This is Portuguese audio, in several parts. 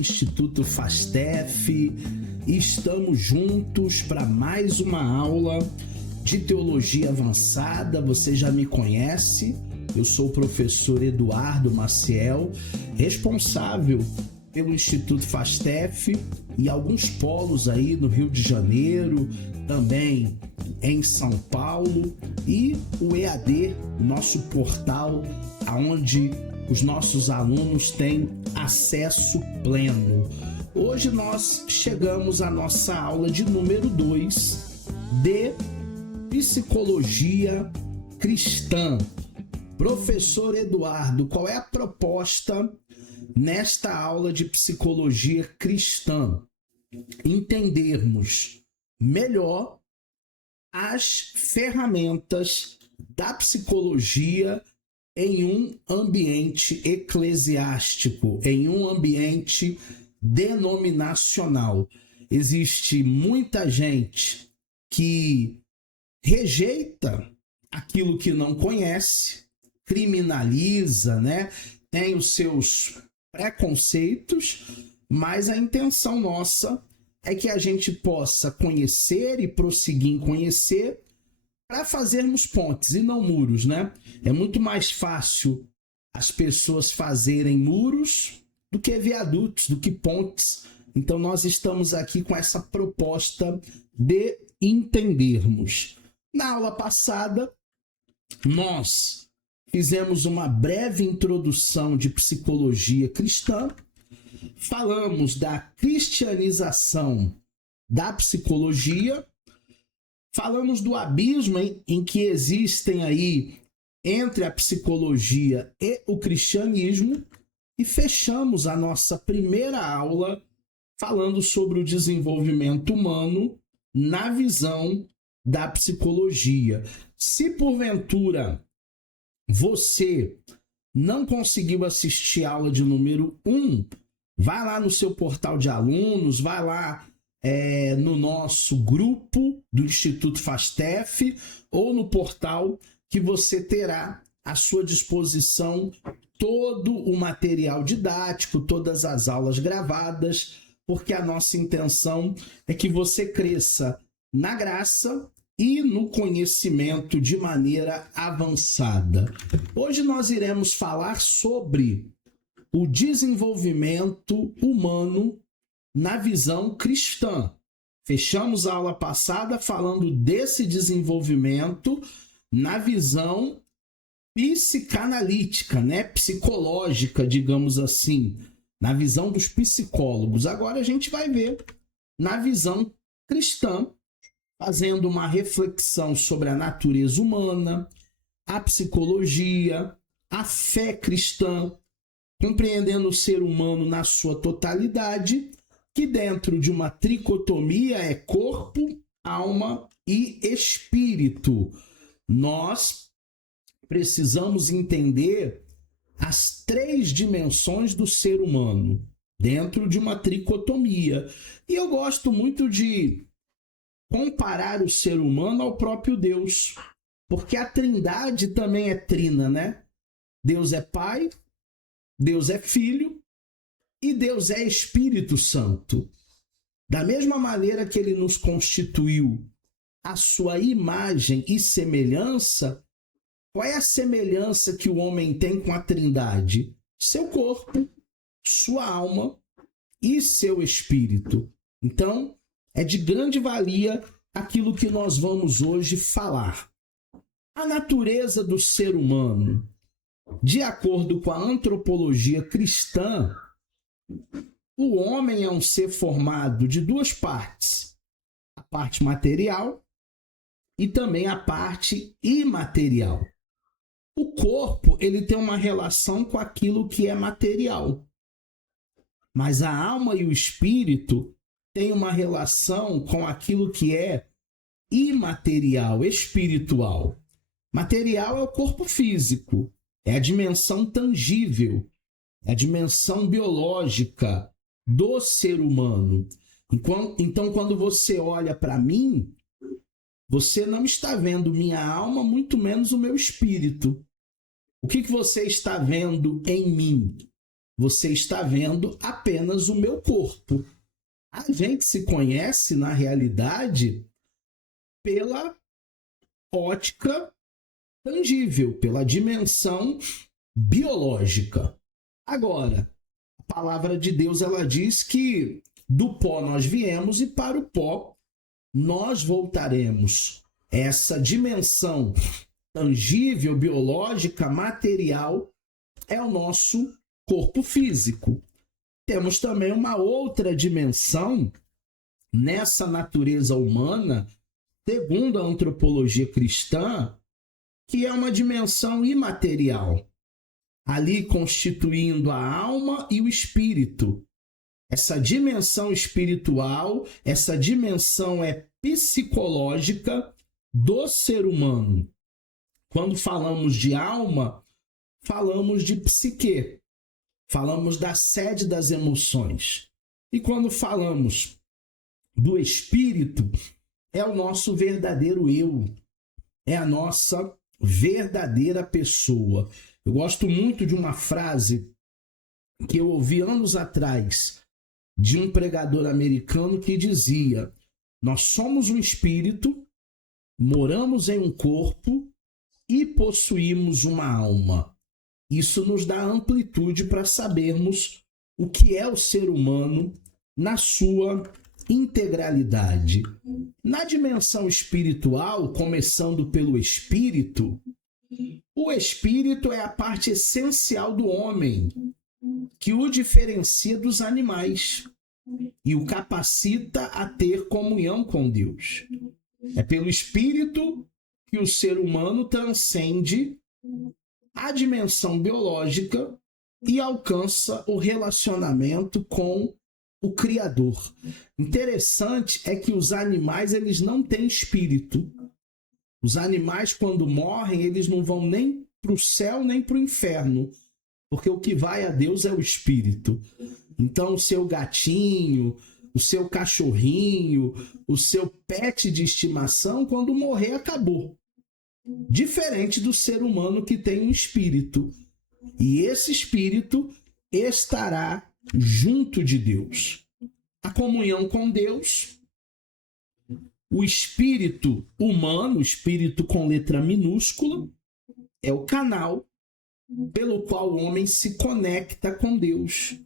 Instituto Fastef e estamos juntos para mais uma aula de Teologia Avançada. Você já me conhece, eu sou o professor Eduardo Maciel, responsável pelo Instituto Fastef e alguns polos aí no Rio de Janeiro, também em São Paulo, e o EAD, nosso portal, onde os nossos alunos têm acesso pleno. Hoje nós chegamos à nossa aula de número 2 de Psicologia Cristã. Professor Eduardo, qual é a proposta nesta aula de Psicologia Cristã? Entendermos melhor as ferramentas da psicologia em um ambiente eclesiástico, em um ambiente denominacional. Existe muita gente que rejeita aquilo que não conhece, criminaliza, né? Tem os seus preconceitos, mas a intenção nossa é que a gente possa conhecer e prosseguir em conhecer para fazermos pontes e não muros, né? É muito mais fácil as pessoas fazerem muros do que viadutos, do que pontes. Então nós estamos aqui com essa proposta de entendermos. Na aula passada, nós fizemos uma breve introdução de psicologia cristã, falamos da cristianização da psicologia, falamos do abismo em que existem aí entre a psicologia e o cristianismo e fechamos a nossa primeira aula falando sobre o desenvolvimento humano na visão da psicologia. Se porventura você não conseguiu assistir a aula de número 1, vai lá no seu portal de alunos, vai lá no nosso grupo do Instituto Fastef ou no portal que você terá à sua disposição todo o material didático, todas as aulas gravadas, porque a nossa intenção é que você cresça na graça e no conhecimento de maneira avançada. Hoje nós iremos falar sobre o desenvolvimento humano na visão cristã. Fechamos a aula passada falando desse desenvolvimento na visão psicanalítica, né? Psicológica, digamos assim, na visão dos psicólogos. Agora a gente vai ver na visão cristã, fazendo uma reflexão sobre a natureza humana, a psicologia, a fé cristã, compreendendo o ser humano na sua totalidade, que dentro de uma tricotomia é corpo, alma e espírito. Nós precisamos entender as 3 dimensões do ser humano dentro de uma tricotomia. E eu gosto muito de comparar o ser humano ao próprio Deus, porque a Trindade também é trina, né? Deus é Pai, Deus é Filho e Deus é Espírito Santo. Da mesma maneira que ele nos constituiu a sua imagem e semelhança, qual é a semelhança que o homem tem com a Trindade? Seu corpo, sua alma e seu espírito. Então, é de grande valia aquilo que nós vamos hoje falar. A natureza do ser humano. De acordo com a antropologia cristã, o homem é um ser formado de 2 partes. A parte material e também a parte imaterial. O corpo, ele tem uma relação com aquilo que é material. Mas a alma e o espírito têm uma relação com aquilo que é imaterial, espiritual. Material é o corpo físico, é a dimensão tangível, é a dimensão biológica do ser humano. Então, quando você olha para mim, você não está vendo minha alma, muito menos o meu espírito. O que você está vendo em mim? você está vendo apenas o meu corpo. A gente se conhece, na realidade, pela ótica tangível, pela dimensão biológica. Agora, a palavra de Deus, ela diz que do pó nós viemos e para o pó nós voltaremos. Essa dimensão tangível, biológica, material, é o nosso corpo físico. Temos também uma outra dimensão nessa natureza humana, segundo a antropologia cristã, que é uma dimensão imaterial, ali constituindo a alma e o espírito. Essa dimensão espiritual, essa dimensão é psicológica do ser humano. Quando falamos de alma, falamos de psique, falamos da sede das emoções. E quando falamos do espírito, é o nosso verdadeiro eu, é a nossa verdadeira pessoa. Eu gosto muito de uma frase que eu ouvi anos atrás de um pregador americano que dizia: nós somos um espírito, moramos em um corpo e possuímos uma alma. Isso nos dá amplitude para sabermos o que é o ser humano na sua integralidade. Na dimensão espiritual, começando pelo espírito, o espírito é a parte essencial do homem, que o diferencia dos animais e o capacita a ter comunhão com Deus. É pelo espírito que o ser humano transcende a dimensão biológica e alcança o relacionamento com o Criador. Interessante é que os animais, eles não têm espírito. Os animais, quando morrem, eles não vão nem para o céu nem para o inferno, porque o que vai a Deus é o espírito. Então, o seu gatinho, o seu cachorrinho, o seu pet de estimação, quando morrer, acabou. Diferente do ser humano que tem um espírito. E esse espírito estará junto de Deus. A comunhão com Deus, o espírito humano, o espírito com letra minúscula, é o canal pelo qual o homem se conecta com Deus.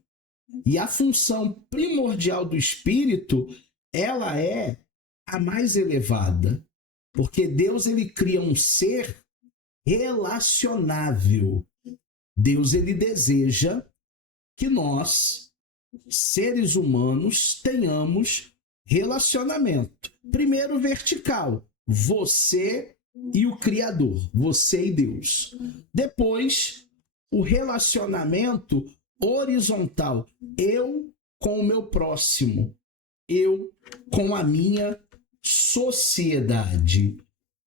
E a função primordial do espírito, ela é a mais elevada. Porque Deus, ele cria um ser relacionável. Deus, ele deseja que nós, seres humanos, tenhamos relacionamento. Primeiro, vertical. Você e o Criador. Você e Deus. Depois, o relacionamento horizontal. Eu com o meu próximo. Eu com a minha sociedade.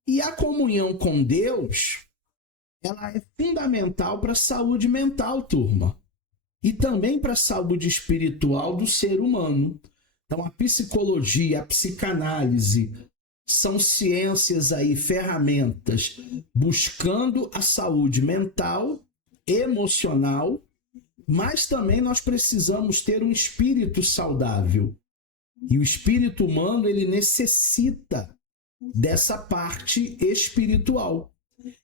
E a comunhão com Deus, ela é fundamental para a saúde mental, turma. E também para a saúde espiritual do ser humano. Então, a psicologia, a psicanálise são ciências aí, ferramentas buscando a saúde mental, emocional, mas também nós precisamos ter um espírito saudável. E o espírito humano, ele necessita dessa parte espiritual.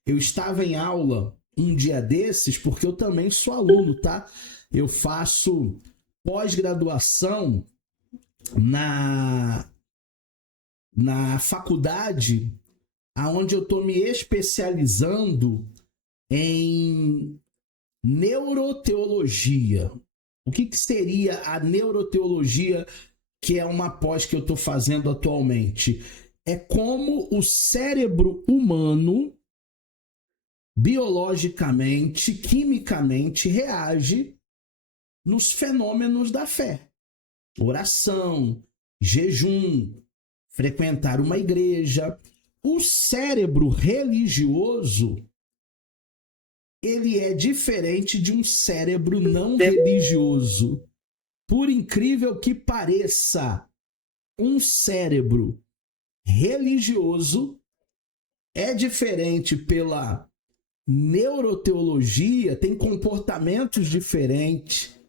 Eu estava em aula um dia desses, porque eu também sou aluno, tá? Eu faço pós-graduação na faculdade, onde eu estou me especializando em neuroteologia. O que seria a neuroteologia, que é uma pós que eu estou fazendo atualmente? É como o cérebro humano, biologicamente, quimicamente, reage nos fenômenos da fé. Oração, jejum, frequentar uma igreja. O cérebro religioso, ele é diferente de um cérebro não religioso. Por incrível que pareça, um cérebro religioso é diferente pela neuroteologia tem comportamentos diferentes,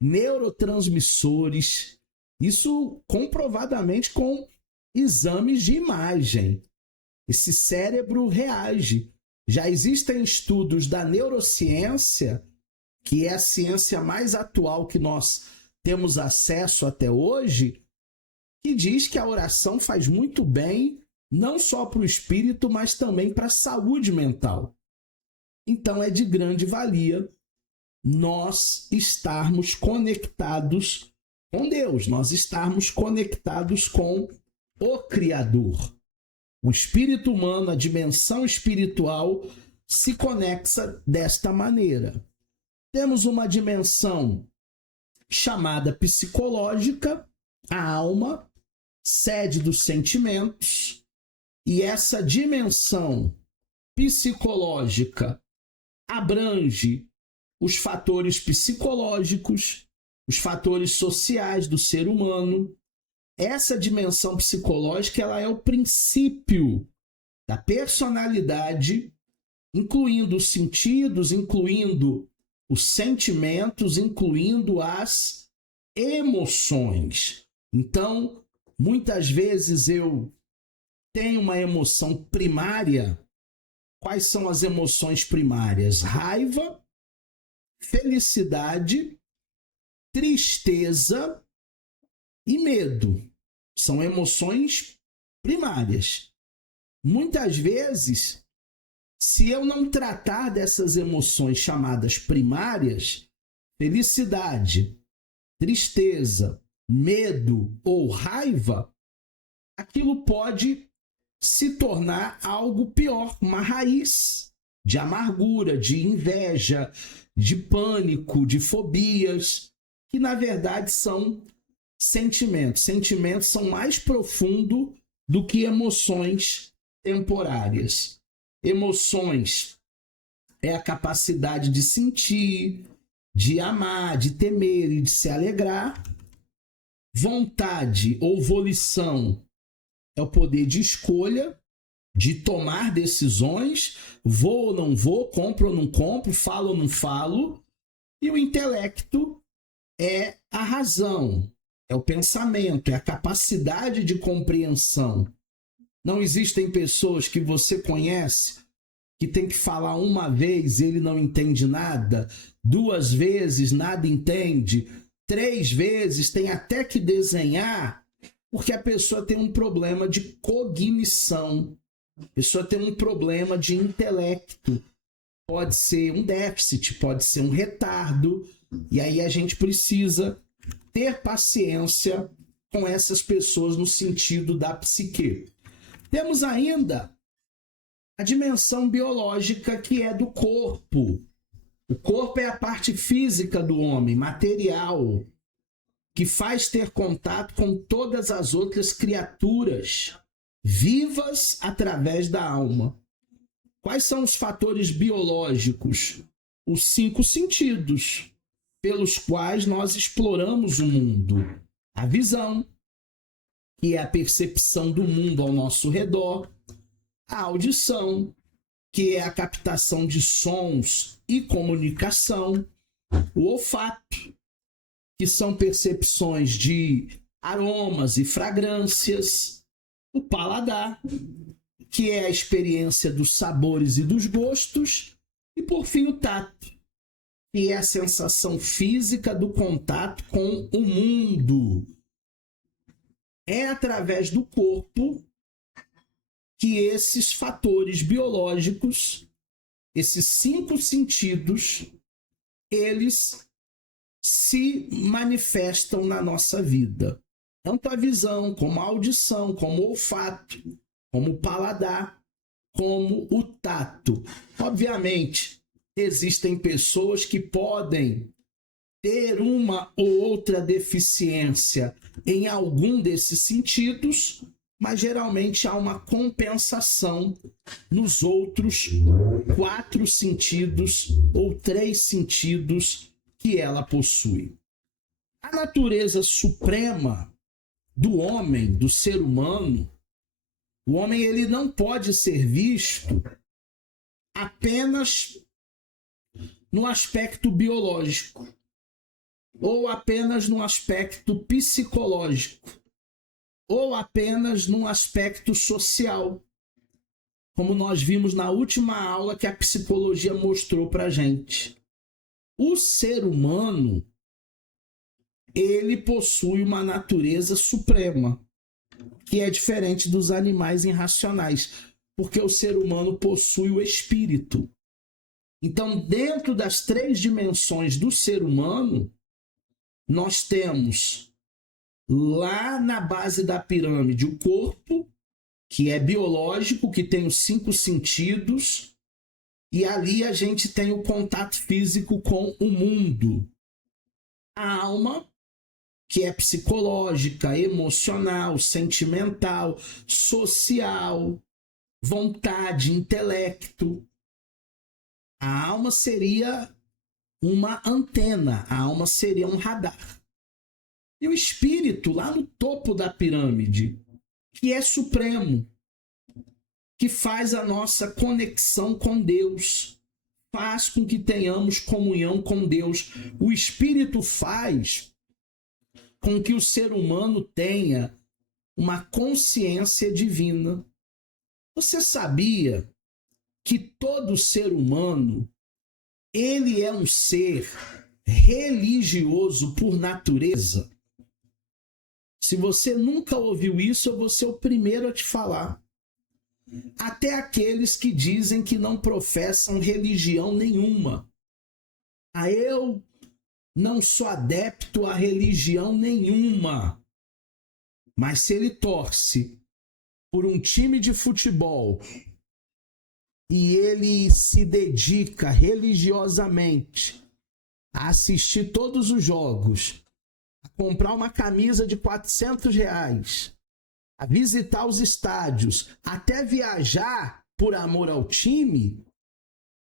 neurotransmissores, isso comprovadamente com exames de imagem. Esse cérebro reage. Já existem estudos da neurociência, que é a ciência mais atual que nós temos acesso até hoje, que diz que a oração faz muito bem, não só para o espírito, mas também para a saúde mental. Então é de grande valia nós estarmos conectados com Deus, nós estarmos conectados com o Criador. O espírito humano, a dimensão espiritual, se conexa desta maneira. Temos uma dimensão chamada psicológica, a alma, sede dos sentimentos, e essa dimensão psicológica abrange os fatores psicológicos, os fatores sociais do ser humano. Essa dimensão psicológica, ela é o princípio da personalidade, incluindo os sentidos, incluindo os sentimentos, incluindo as emoções. Então, muitas vezes eu tenho uma emoção primária. Quais são as emoções primárias? Raiva, felicidade, tristeza e medo. São emoções primárias. Muitas vezes, se eu não tratar dessas emoções chamadas primárias, felicidade, tristeza, medo ou raiva, aquilo pode se tornar algo pior, uma raiz de amargura, de inveja, de pânico, de fobias, que na verdade são sentimentos. Sentimentos são mais profundos do que emoções temporárias. Emoções é a capacidade de sentir, de amar, de temer e de se alegrar. Vontade ou volição é o poder de escolha, de tomar decisões, vou ou não vou, compro ou não compro, falo ou não falo. E o intelecto é a razão, é o pensamento, é a capacidade de compreensão. Não existem pessoas que você conhece que tem que falar uma vez e ele não entende nada, 2 vezes nada entende, 3 vezes tem até que desenhar, porque a pessoa tem um problema de cognição, a pessoa tem um problema de intelecto, pode ser um déficit, pode ser um retardo, e aí a gente precisa ter paciência com essas pessoas no sentido da psique. Temos ainda a dimensão biológica, que é do corpo. O corpo é a parte física do homem, material, que faz ter contato com todas as outras criaturas vivas através da alma. Quais são os fatores biológicos? Os 5 sentidos pelos quais nós exploramos o mundo. A visão, que é a percepção do mundo ao nosso redor. A audição, que é a captação de sons e comunicação. O olfato, que são percepções de aromas e fragrâncias. O paladar, que é a experiência dos sabores e dos gostos. E, por fim, o tato, que é a sensação física do contato com o mundo. É através do corpo que esses fatores biológicos, esses 5 sentidos, eles se manifestam na nossa vida. Tanto a visão, como a audição, como o olfato, como o paladar, como o tato. Obviamente, existem pessoas que podem ter uma ou outra deficiência em algum desses sentidos, mas geralmente há uma compensação nos outros 4 sentidos ou 3 sentidos que ela possui. A natureza suprema do homem, do ser humano, o homem ele não pode ser visto apenas no aspecto biológico ou apenas no aspecto psicológico ou apenas no aspecto social, como nós vimos na última aula que a psicologia mostrou para a gente. O ser humano, ele possui uma natureza suprema, que é diferente dos animais irracionais, porque o ser humano possui o espírito. Então, dentro das 3 dimensões do ser humano, nós temos lá na base da pirâmide o corpo, que é biológico, que tem os 5 sentidos, e ali a gente tem o contato físico com o mundo. A alma, que é psicológica, emocional, sentimental, social, vontade, intelecto. A alma seria uma antena, a alma seria um radar. E o espírito, lá no topo da pirâmide, que é supremo, que faz a nossa conexão com Deus, faz com que tenhamos comunhão com Deus. O espírito faz com que o ser humano tenha uma consciência divina. Você sabia que todo ser humano, ele é um ser religioso por natureza? Se você nunca ouviu isso, eu vou ser o primeiro a te falar. Até aqueles que dizem que não professam religião nenhuma. Eu não sou adepto a religião nenhuma. Mas se ele torce por um time de futebol e ele se dedica religiosamente a assistir todos os jogos, a comprar uma camisa de R$400, a visitar os estádios, até viajar por amor ao time,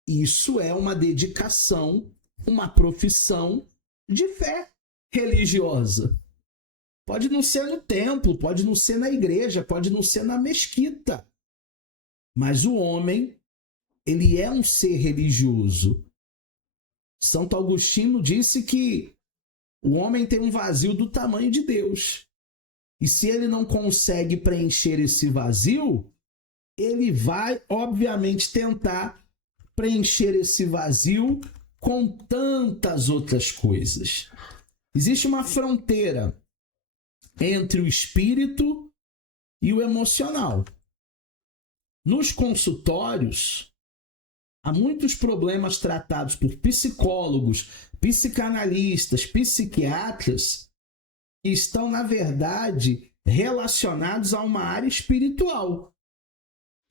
isso é uma dedicação, uma profissão de fé religiosa. Pode não ser no templo, pode não ser na igreja, pode não ser na mesquita. Mas o homem, ele é um ser religioso. Santo Agostinho disse que o homem tem um vazio do tamanho de Deus. E se ele não consegue preencher esse vazio, ele vai, obviamente, tentar preencher esse vazio com tantas outras coisas. Existe uma fronteira entre o espírito e o emocional. Nos consultórios, há muitos problemas tratados por psicólogos, psicanalistas, psiquiatras, que estão, na verdade, relacionados a uma área espiritual.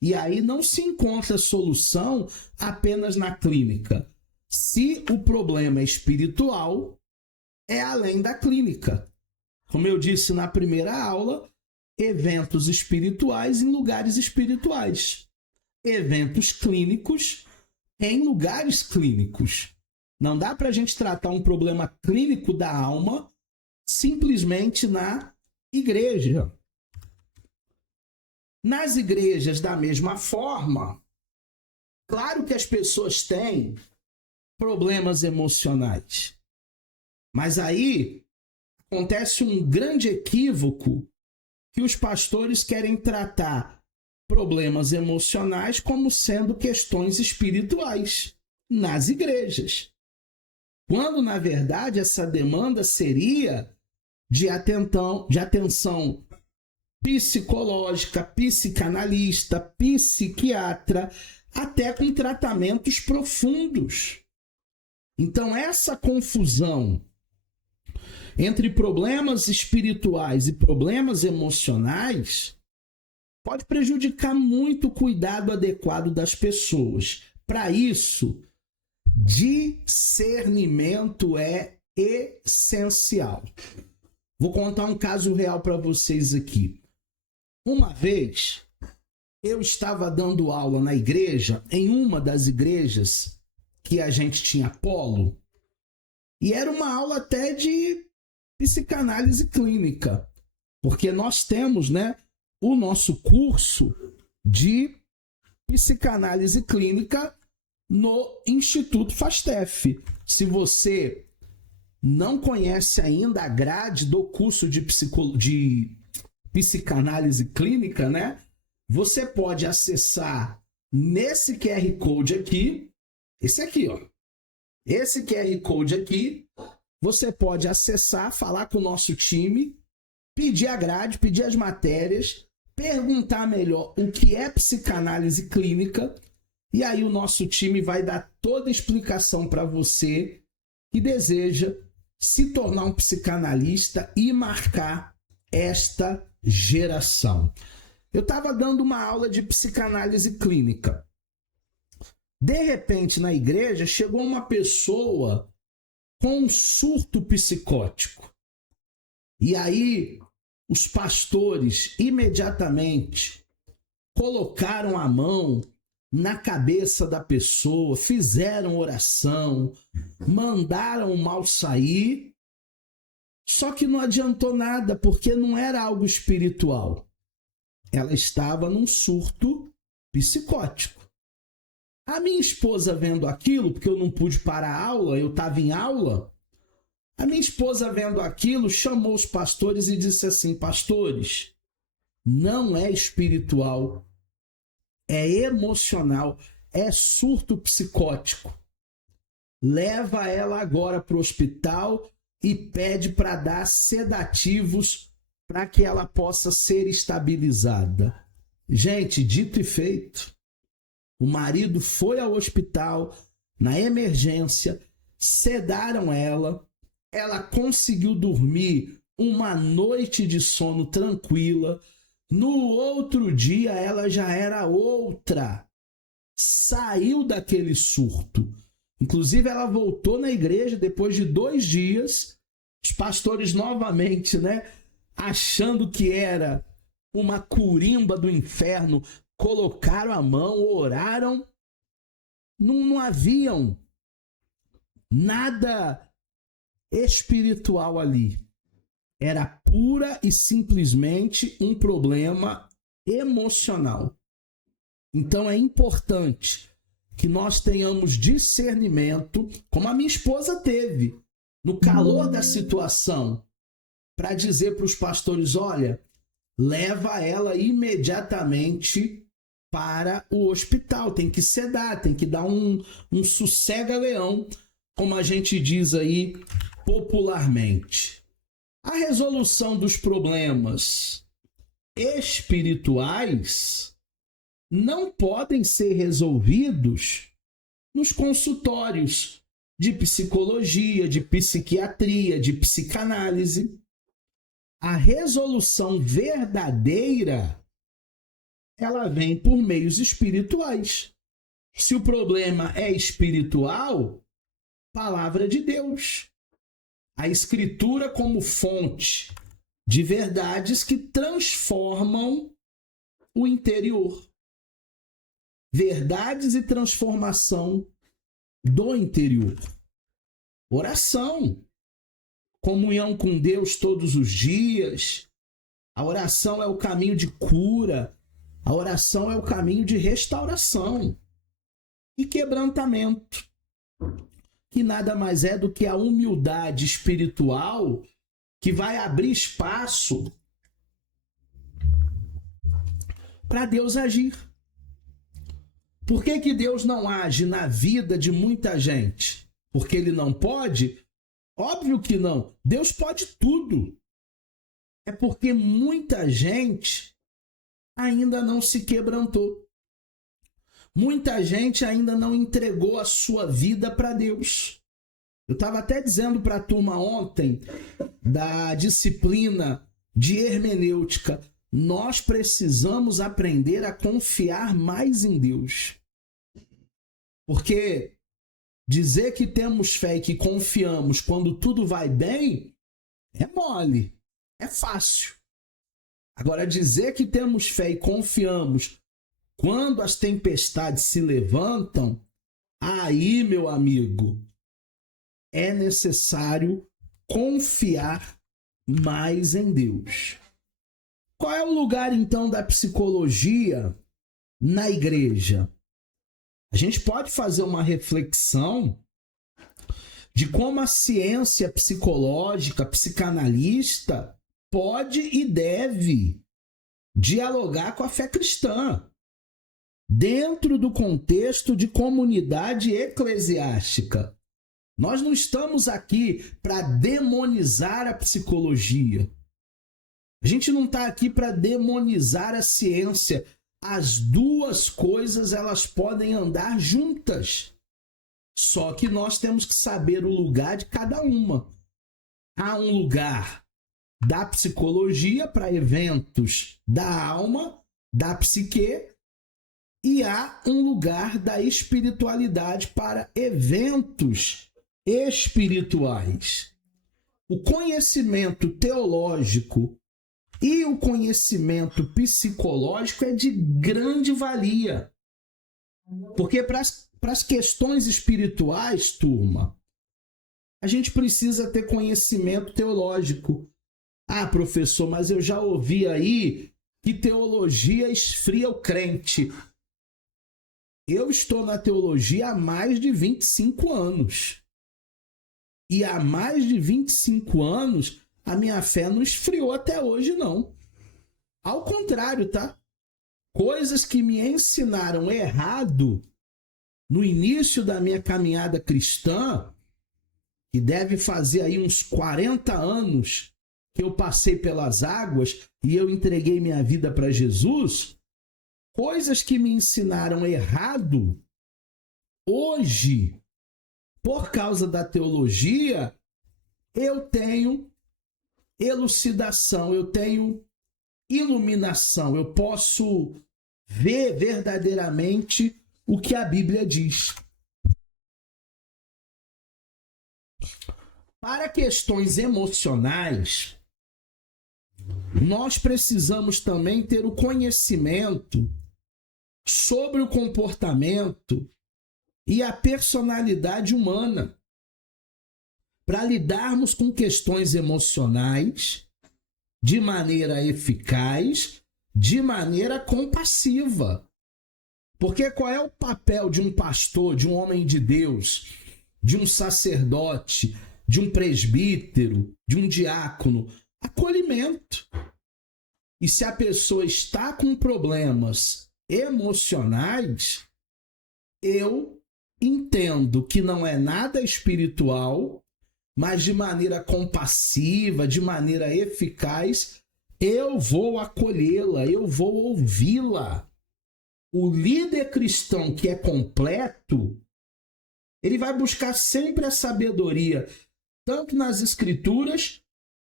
E aí não se encontra solução apenas na clínica. Se o problema é espiritual, é além da clínica. Como eu disse na primeira aula, eventos espirituais em lugares espirituais. Eventos clínicos em lugares clínicos. Não dá para a gente tratar um problema clínico da alma simplesmente na igreja. Nas igrejas, da mesma forma, claro que as pessoas têm problemas emocionais. Mas aí acontece um grande equívoco que os pastores querem tratar problemas emocionais como sendo questões espirituais nas igrejas. Quando, na verdade, essa demanda seria de atenção psicológica, psicanalista, psiquiatra, até com tratamentos profundos. Então, essa confusão entre problemas espirituais e problemas emocionais pode prejudicar muito o cuidado adequado das pessoas. Para isso, discernimento é essencial. Vou contar um caso real para vocês aqui. Uma vez, eu estava dando aula na igreja, em uma das igrejas que a gente tinha polo, e era uma aula até de psicanálise clínica, porque nós temos, o nosso curso de psicanálise clínica no Instituto Fastef. Se você não conhece ainda a grade do curso de psicanálise clínica, né? Você pode acessar nesse QR Code aqui, esse aqui, ó. Esse QR Code aqui, você pode acessar, falar com o nosso time, pedir a grade, pedir as matérias, perguntar melhor o que é psicanálise clínica, e aí o nosso time vai dar toda a explicação para você que deseja se tornar um psicanalista e marcar esta geração. Eu estava dando uma aula de psicanálise clínica. De repente, na igreja, chegou uma pessoa com um surto psicótico. E aí, os pastores imediatamente colocaram a mão na cabeça da pessoa, fizeram oração, mandaram o mal sair, só que não adiantou nada, porque não era algo espiritual. Ela estava num surto psicótico. A minha esposa vendo aquilo, porque eu não pude parar a aula, eu estava em aula, a minha esposa vendo aquilo, chamou os pastores e disse assim: pastores, não é espiritual, é emocional, é surto psicótico. Leva ela agora para o hospital e pede para dar sedativos para que ela possa ser estabilizada. Gente, dito e feito, o marido foi ao hospital, na emergência, sedaram ela, ela conseguiu dormir uma noite de sono tranquila. No outro dia, ela já era outra. Saiu daquele surto. Inclusive, ela voltou na igreja depois de 2 dias. Os pastores novamente, né? Achando que era uma curimba do inferno, colocaram a mão, oraram. Não haviam nada espiritual ali. Era pura e simplesmente um problema emocional. Então é importante que nós tenhamos discernimento, como a minha esposa teve, no calor da situação, para dizer para os pastores: olha, leva ela imediatamente para o hospital, tem que sedar, tem que dar um sossega-leão, como a gente diz aí popularmente. A resolução dos problemas espirituais não podem ser resolvidos nos consultórios de psicologia, de psiquiatria, de psicanálise. A resolução verdadeira, ela vem por meios espirituais. Se o problema é espiritual, palavra de Deus. A Escritura como fonte de verdades que transformam o interior. Verdades e transformação do interior. Oração. Comunhão com Deus todos os dias. A oração é o caminho de cura. A oração é o caminho de restauração e quebrantamento, que nada mais é do que a humildade espiritual que vai abrir espaço para Deus agir. Por que Deus não age na vida de muita gente? Porque ele não pode? Óbvio que não. Deus pode tudo. É porque muita gente ainda não se quebrantou. Muita gente ainda não entregou a sua vida para Deus. Eu estava até dizendo para a turma ontem da disciplina de hermenêutica: nós precisamos aprender a confiar mais em Deus. Porque dizer que temos fé e que confiamos quando tudo vai bem é mole, é fácil. Agora, dizer que temos fé e confiamos quando as tempestades se levantam, aí, meu amigo, é necessário confiar mais em Deus. Qual é o lugar, então, da psicologia na igreja? A gente pode fazer uma reflexão de como a ciência psicológica, psicanalista, pode e deve dialogar com a fé cristã, dentro do contexto de comunidade eclesiástica. Nós não estamos aqui para demonizar a psicologia. A gente não está aqui para demonizar a ciência. As duas coisas, elas podem andar juntas. Só que nós temos que saber o lugar de cada uma. Há um lugar da psicologia para eventos da alma, da psique, e há um lugar da espiritualidade para eventos espirituais. O conhecimento teológico e o conhecimento psicológico é de grande valia. Porque para as questões espirituais, turma, a gente precisa ter conhecimento teológico. Ah, professor, mas eu já ouvi aí que teologia esfria o crente. Eu estou na teologia há mais de 25 anos. E há mais de 25 anos, a minha fé não esfriou até hoje, não. Ao contrário, tá? Coisas que me ensinaram errado no início da minha caminhada cristã, que deve fazer aí uns 40 anos que eu passei pelas águas e eu entreguei minha vida para Jesus, coisas que me ensinaram errado, hoje, por causa da teologia, eu tenho elucidação, eu tenho iluminação, eu posso ver verdadeiramente o que a Bíblia diz. Para questões emocionais, nós precisamos também ter o conhecimento sobre o comportamento e a personalidade humana para lidarmos com questões emocionais de maneira eficaz, de maneira compassiva. Porque qual é o papel de um pastor, de um homem de Deus, de um sacerdote, de um presbítero, de um diácono? Acolhimento. E se a pessoa está com problemas emocionais, eu entendo que não é nada espiritual, mas de maneira compassiva, de maneira eficaz, eu vou acolhê-la, eu vou ouvi-la. O líder cristão que é completo, ele vai buscar sempre a sabedoria, tanto nas escrituras,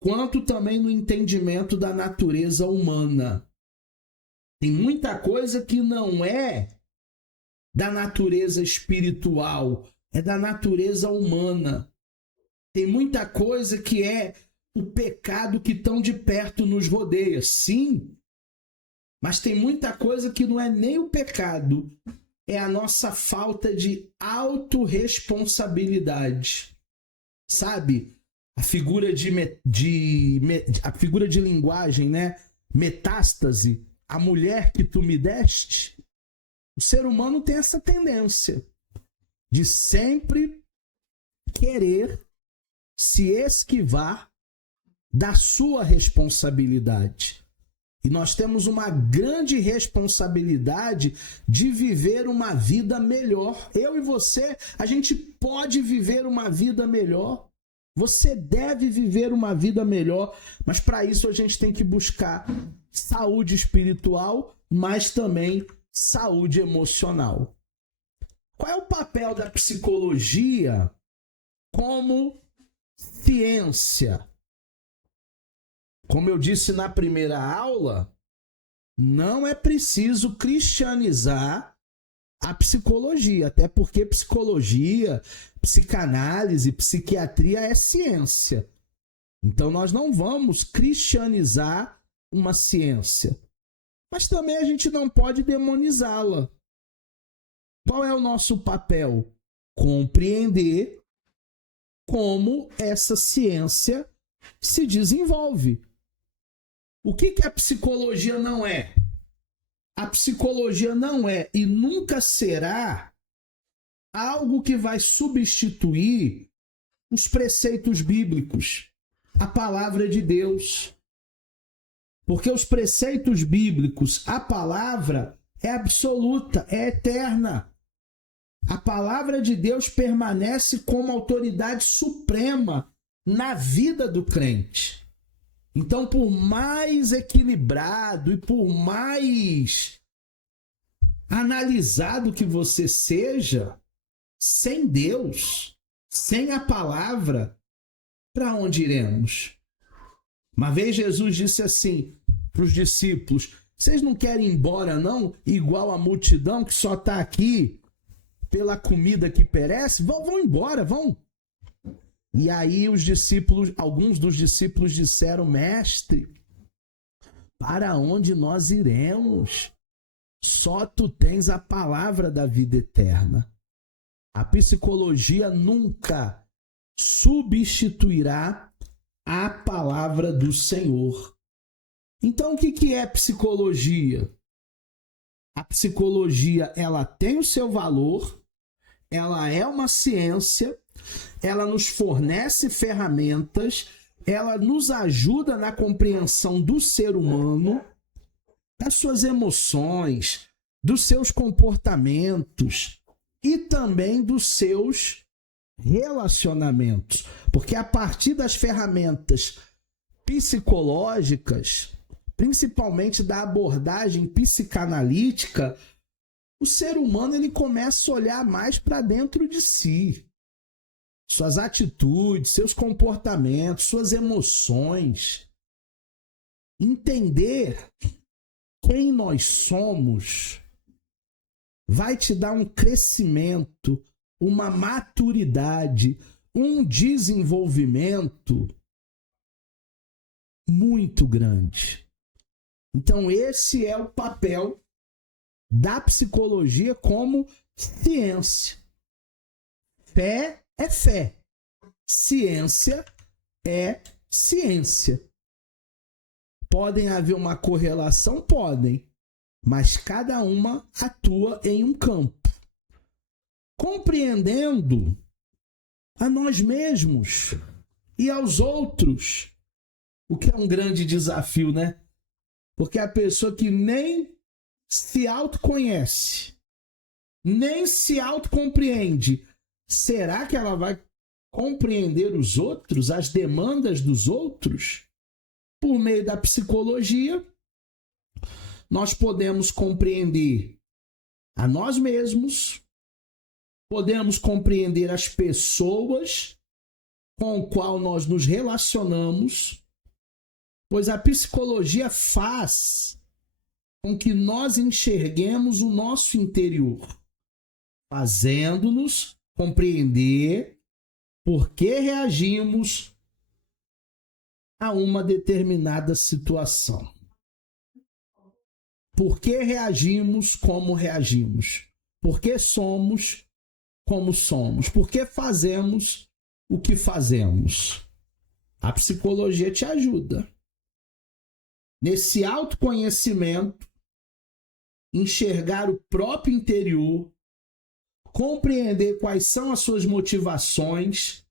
quanto também no entendimento da natureza humana. Tem muita coisa que não é da natureza espiritual, é da natureza humana. Tem muita coisa que é o pecado que tão de perto nos rodeia, sim, mas tem muita coisa que não é nem o pecado, é a nossa falta de autorresponsabilidade. Sabe? A figura de linguagem, né? Metástase, a mulher que tu me deste. O ser humano tem essa tendência de sempre querer se esquivar da sua responsabilidade. E nós temos uma grande responsabilidade de viver uma vida melhor. Eu e você, a gente pode viver uma vida melhor. Você deve viver uma vida melhor, mas para isso a gente tem que buscar saúde espiritual, mas também saúde emocional. Qual é o papel da psicologia como ciência? Como eu disse na primeira aula, não é preciso cristianizar a psicologia, até porque psicologia, psicanálise, psiquiatria é ciência. Então nós não vamos cristianizar uma ciência. Mas também a gente não pode demonizá-la. Qual é o nosso papel? Compreender como essa ciência se desenvolve. O que a psicologia não é? A psicologia não é e nunca será algo que vai substituir os preceitos bíblicos, a palavra de Deus. Porque os preceitos bíblicos, a palavra é absoluta, é eterna. A palavra de Deus permanece como autoridade suprema na vida do crente. Então, por mais equilibrado e por mais analisado que você seja, sem Deus, sem a palavra, para onde iremos? Uma vez Jesus disse assim para os discípulos: vocês não querem ir embora não? Igual a multidão que só está aqui pela comida que perece? Vão embora, vão. E aí os discípulos, alguns dos discípulos disseram: mestre, para onde nós iremos? Só tu tens a palavra da vida eterna. A psicologia nunca substituirá a palavra do Senhor. Então, o que é psicologia? A psicologia, ela tem o seu valor, ela é uma ciência, ela nos fornece ferramentas, ela nos ajuda na compreensão do ser humano, das suas emoções, dos seus comportamentos e também dos seus relacionamentos. Porque a partir das ferramentas psicológicas, principalmente da abordagem psicanalítica, o ser humano ele começa a olhar mais para dentro de si. Suas atitudes, seus comportamentos, suas emoções. Entender quem nós somos vai te dar um crescimento, uma maturidade, um desenvolvimento muito grande. Então, esse é o papel da psicologia como ciência. Fé é fé. Ciência é ciência. Podem haver uma correlação? Podem. Mas cada uma atua em um campo. Compreendendo a nós mesmos e aos outros. O que é um grande desafio, né? Porque a pessoa que nem se autoconhece, nem se autocompreende, será que ela vai compreender os outros, as demandas dos outros? Por meio da psicologia, nós podemos compreender a nós mesmos, podemos compreender as pessoas com o qual nós nos relacionamos, pois a psicologia faz com que nós enxerguemos o nosso interior, fazendo-nos compreender por que reagimos a uma determinada situação. Por que reagimos como reagimos? Por que somos como somos? Por que fazemos o que fazemos? A psicologia te ajuda. Nesse autoconhecimento, enxergar o próprio interior, compreender quais são as suas motivações,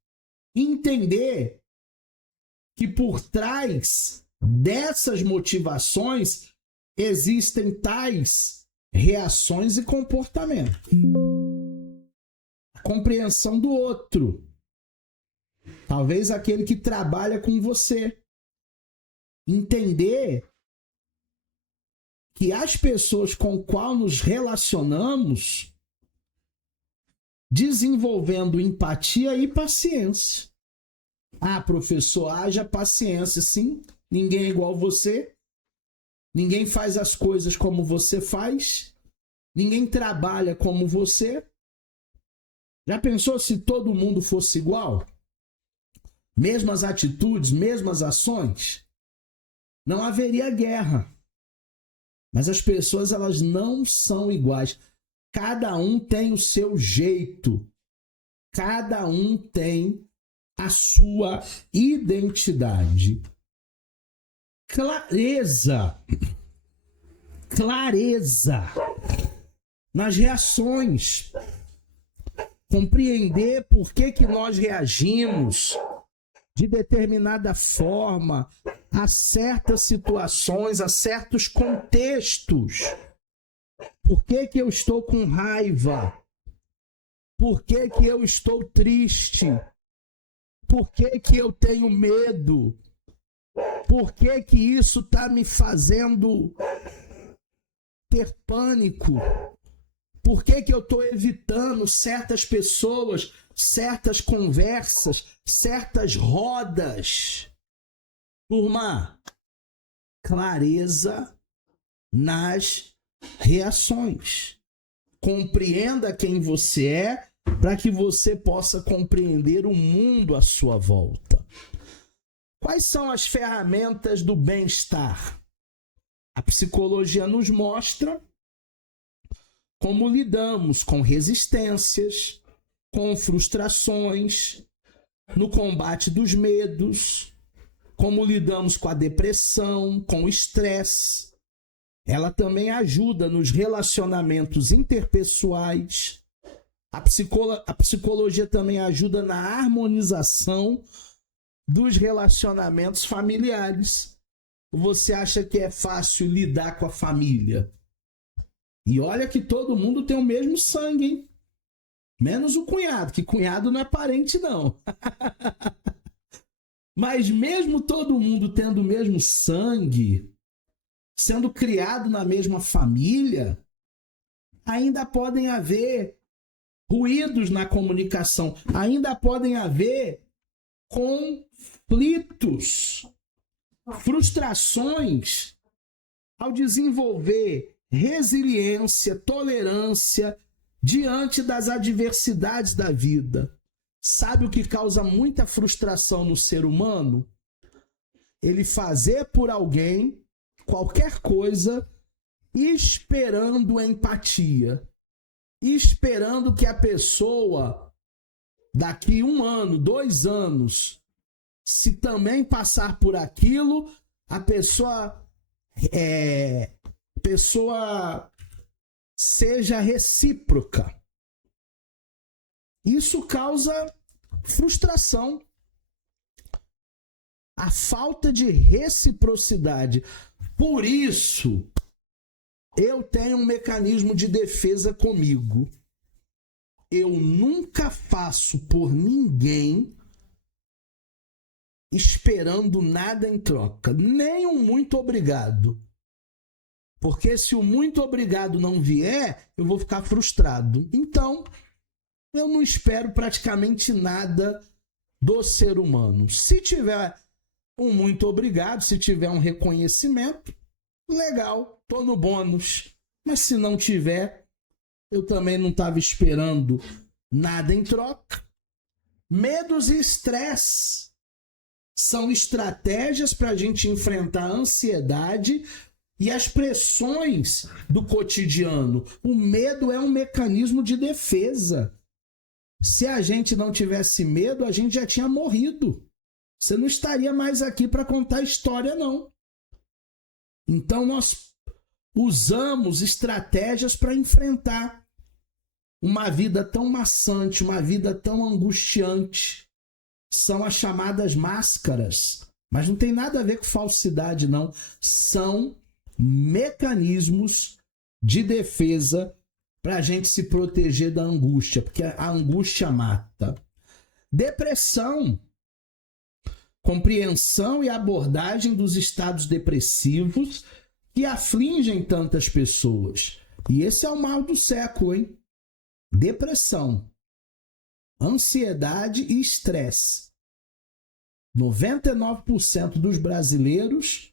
entender que por trás dessas motivações existem tais reações e comportamentos. A compreensão do outro. Talvez aquele que trabalha com você. Entender que as pessoas com as quais nos relacionamos, desenvolvendo empatia e paciência. Ah, professor, haja paciência. Sim, ninguém é igual a você. Ninguém faz as coisas como você faz. Ninguém trabalha como você. Já pensou se todo mundo fosse igual? Mesmas atitudes, mesmas ações? Não haveria guerra. Mas as pessoas, elas não são iguais. Cada um tem o seu jeito. Cada um tem a sua identidade. Clareza nas reações. compreender por que nós reagimos de determinada forma a certas situações, a certos contextos. Por que eu estou com raiva? Por que eu estou triste? Por que eu tenho medo? Por que isso está me fazendo ter pânico? Por que eu estou evitando certas pessoas, certas conversas, certas rodas? Turma, clareza nas reações. Compreenda quem você é para que você possa compreender o mundo à sua volta. Quais são as ferramentas do bem-estar? A psicologia nos mostra como lidamos com resistências, com frustrações, no combate dos medos, como lidamos com a depressão, com o estresse. Ela também ajuda nos relacionamentos interpessoais. A psicologia também ajuda na harmonização dos relacionamentos familiares. Você acha que é fácil lidar com a família? E olha que todo mundo tem o mesmo sangue, hein? Menos o cunhado, que cunhado não é parente, não. Mas mesmo todo mundo tendo o mesmo sangue, sendo criado na mesma família, ainda podem haver ruídos na comunicação, ainda podem haver conflitos, frustrações ao desenvolver resiliência, tolerância diante das adversidades da vida. Sabe o que causa muita frustração no ser humano? Ele fazer por alguém qualquer coisa esperando empatia, esperando que a pessoa daqui 1 ano, 2 anos, se também passar por aquilo, a pessoa seja recíproca. Isso causa frustração. A falta de reciprocidade. Por isso, eu tenho um mecanismo de defesa comigo. Eu nunca faço por ninguém esperando nada em troca. Nem um muito obrigado. Porque se o muito obrigado não vier, eu vou ficar frustrado. Então, eu não espero praticamente nada do ser humano. Se tiver um muito obrigado, se tiver um reconhecimento, legal, tô no bônus. Mas se não tiver, eu também não estava esperando nada em troca. Medos e estresse são estratégias para a gente enfrentar a ansiedade e as pressões do cotidiano. O medo é um mecanismo de defesa. Se a gente não tivesse medo, a gente já tinha morrido. Você não estaria mais aqui para contar história, não. Então, nós usamos estratégias para enfrentar uma vida tão maçante, uma vida tão angustiante. São as chamadas máscaras. Mas não tem nada a ver com falsidade, não. São mecanismos de defesa para a gente se proteger da angústia, porque a angústia mata. Depressão. Compreensão e abordagem dos estados depressivos que afligem tantas pessoas. E esse é o mal do século, hein? Depressão, ansiedade e estresse. 99% dos brasileiros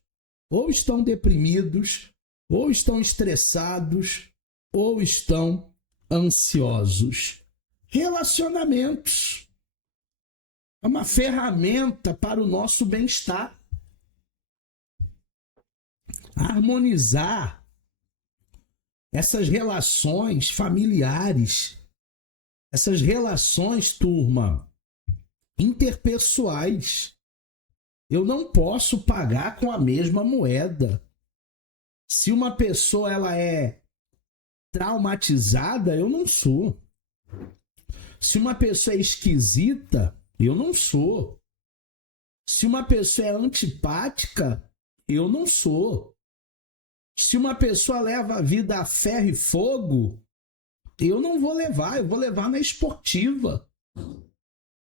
ou estão deprimidos, ou estão estressados, ou estão ansiosos. Relacionamentos é uma ferramenta para o nosso bem-estar. Harmonizar essas relações familiares, essas relações, turma, interpessoais. Eu não posso pagar com a mesma moeda. Se uma pessoa ela é traumatizada, eu não sou. Se uma pessoa é esquisita, eu não sou. Se uma pessoa é antipática, eu não sou. Se uma pessoa leva a vida a ferro e fogo, eu não vou levar, eu vou levar na esportiva.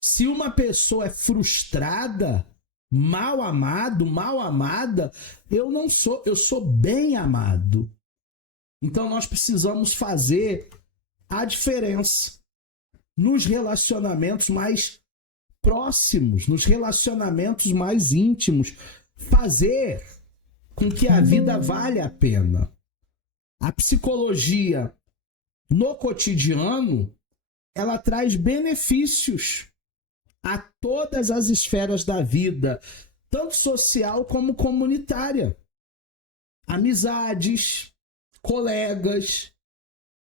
Se uma pessoa é frustrada, mal amado, mal amada, eu não sou, eu sou bem amado. Então nós precisamos fazer a diferença nos relacionamentos mais próximos, nos relacionamentos mais íntimos, fazer com que a vida valha a pena. A psicologia no cotidiano, ela traz benefícios a todas as esferas da vida, tanto social como comunitária. Amizades, colegas,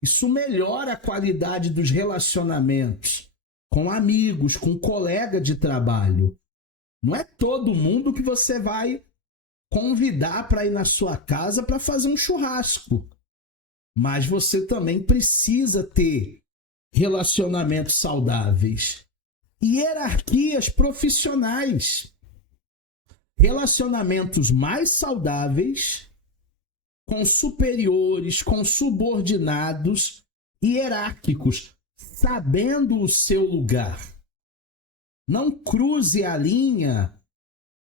isso melhora a qualidade dos relacionamentos com amigos, com colega de trabalho. Não é todo mundo que você vai convidar para ir na sua casa para fazer um churrasco. Mas você também precisa ter relacionamentos saudáveis. Hierarquias profissionais. Relacionamentos mais saudáveis com superiores, com subordinados, hierárquicos, sabendo o seu lugar. Não cruze a linha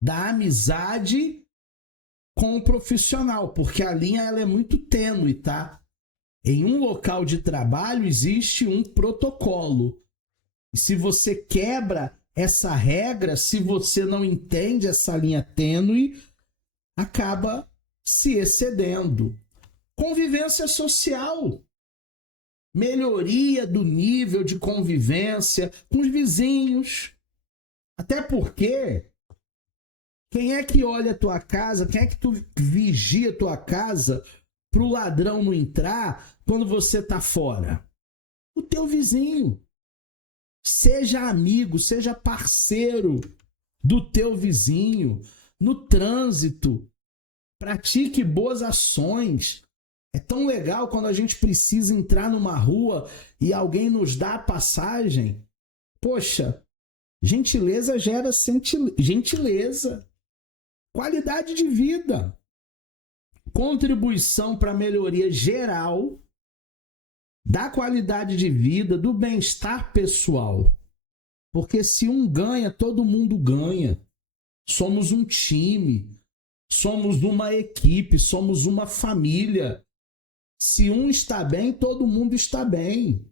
da amizade com o profissional, porque a linha ela é muito tênue, tá? Em um local de trabalho existe um protocolo. E se você quebra essa regra, se você não entende essa linha tênue, acaba se excedendo. Convivência social. Melhoria do nível de convivência com os vizinhos. Até porque quem é que olha a tua casa, quem é que tu vigia a tua casa para o ladrão não entrar quando você está fora? O teu vizinho. Seja amigo, seja parceiro do teu vizinho. No trânsito, pratique boas ações. É tão legal quando a gente precisa entrar numa rua e alguém nos dá a passagem. Poxa, gentileza gera gentileza. Qualidade de vida. Contribuição para a melhoria geral da qualidade de vida, do bem-estar pessoal. Porque se um ganha, todo mundo ganha. Somos um time, somos uma equipe, somos uma família. Se um está bem, todo mundo está bem.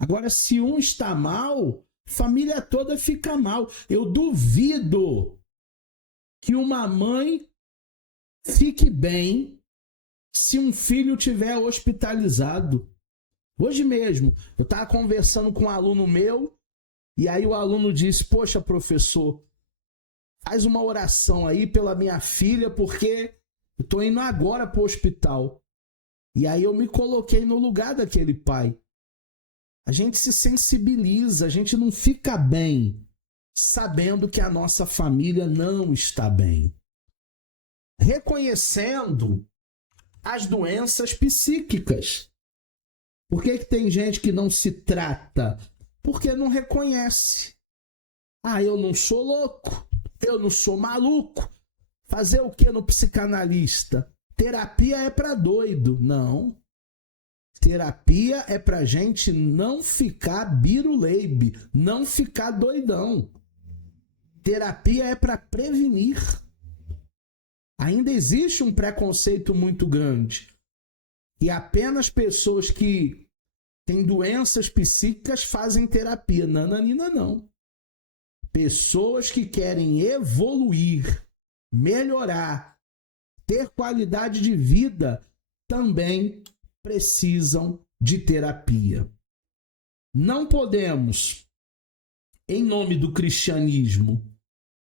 Agora, se um está mal, a família toda fica mal. Eu duvido que uma mãe fique bem se um filho tiver hospitalizado. Hoje mesmo, eu estava conversando com um aluno meu, e aí o aluno disse, poxa, professor, faz uma oração aí pela minha filha, porque eu estou indo agora para o hospital. E aí eu me coloquei no lugar daquele pai. A gente se sensibiliza, a gente não fica bem sabendo que a nossa família não está bem. Reconhecendo as doenças psíquicas. Por que tem gente que não se trata? Porque não reconhece. Ah, eu não sou louco, eu não sou maluco. Fazer o que no psicanalista? Terapia é para doido. Não. Terapia é para gente não ficar biruleibe, não ficar doidão. Terapia é para prevenir. Ainda existe um preconceito muito grande. E apenas pessoas que têm doenças psíquicas fazem terapia. Nananina, não. Pessoas que querem evoluir, melhorar, ter qualidade de vida, também precisam de terapia. Não podemos, em nome do cristianismo,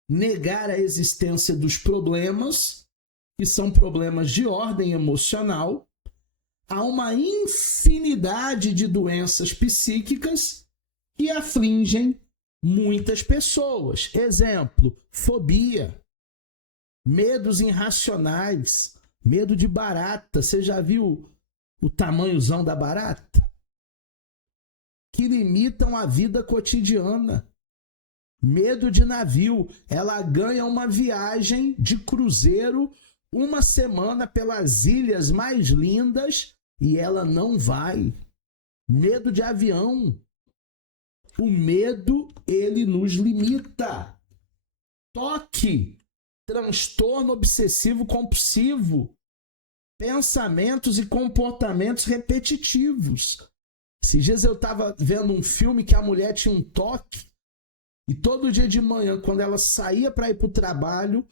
negar a existência dos problemas, que são problemas de ordem emocional. Há uma infinidade de doenças psíquicas que afligem muitas pessoas. Exemplo, fobia, medos irracionais, medo de barata. Você já viu o tamanhozão da barata? que limitam a vida cotidiana. Medo de navio. Ela ganha uma viagem de cruzeiro, uma semana pelas ilhas mais lindas, e ela não vai. Medo de avião. O medo, ele nos limita. Toque. Transtorno obsessivo compulsivo. Pensamentos e comportamentos repetitivos. Esses dias eu estava vendo um filme que a mulher tinha um toque, e todo dia de manhã, quando ela saía para ir para o trabalho,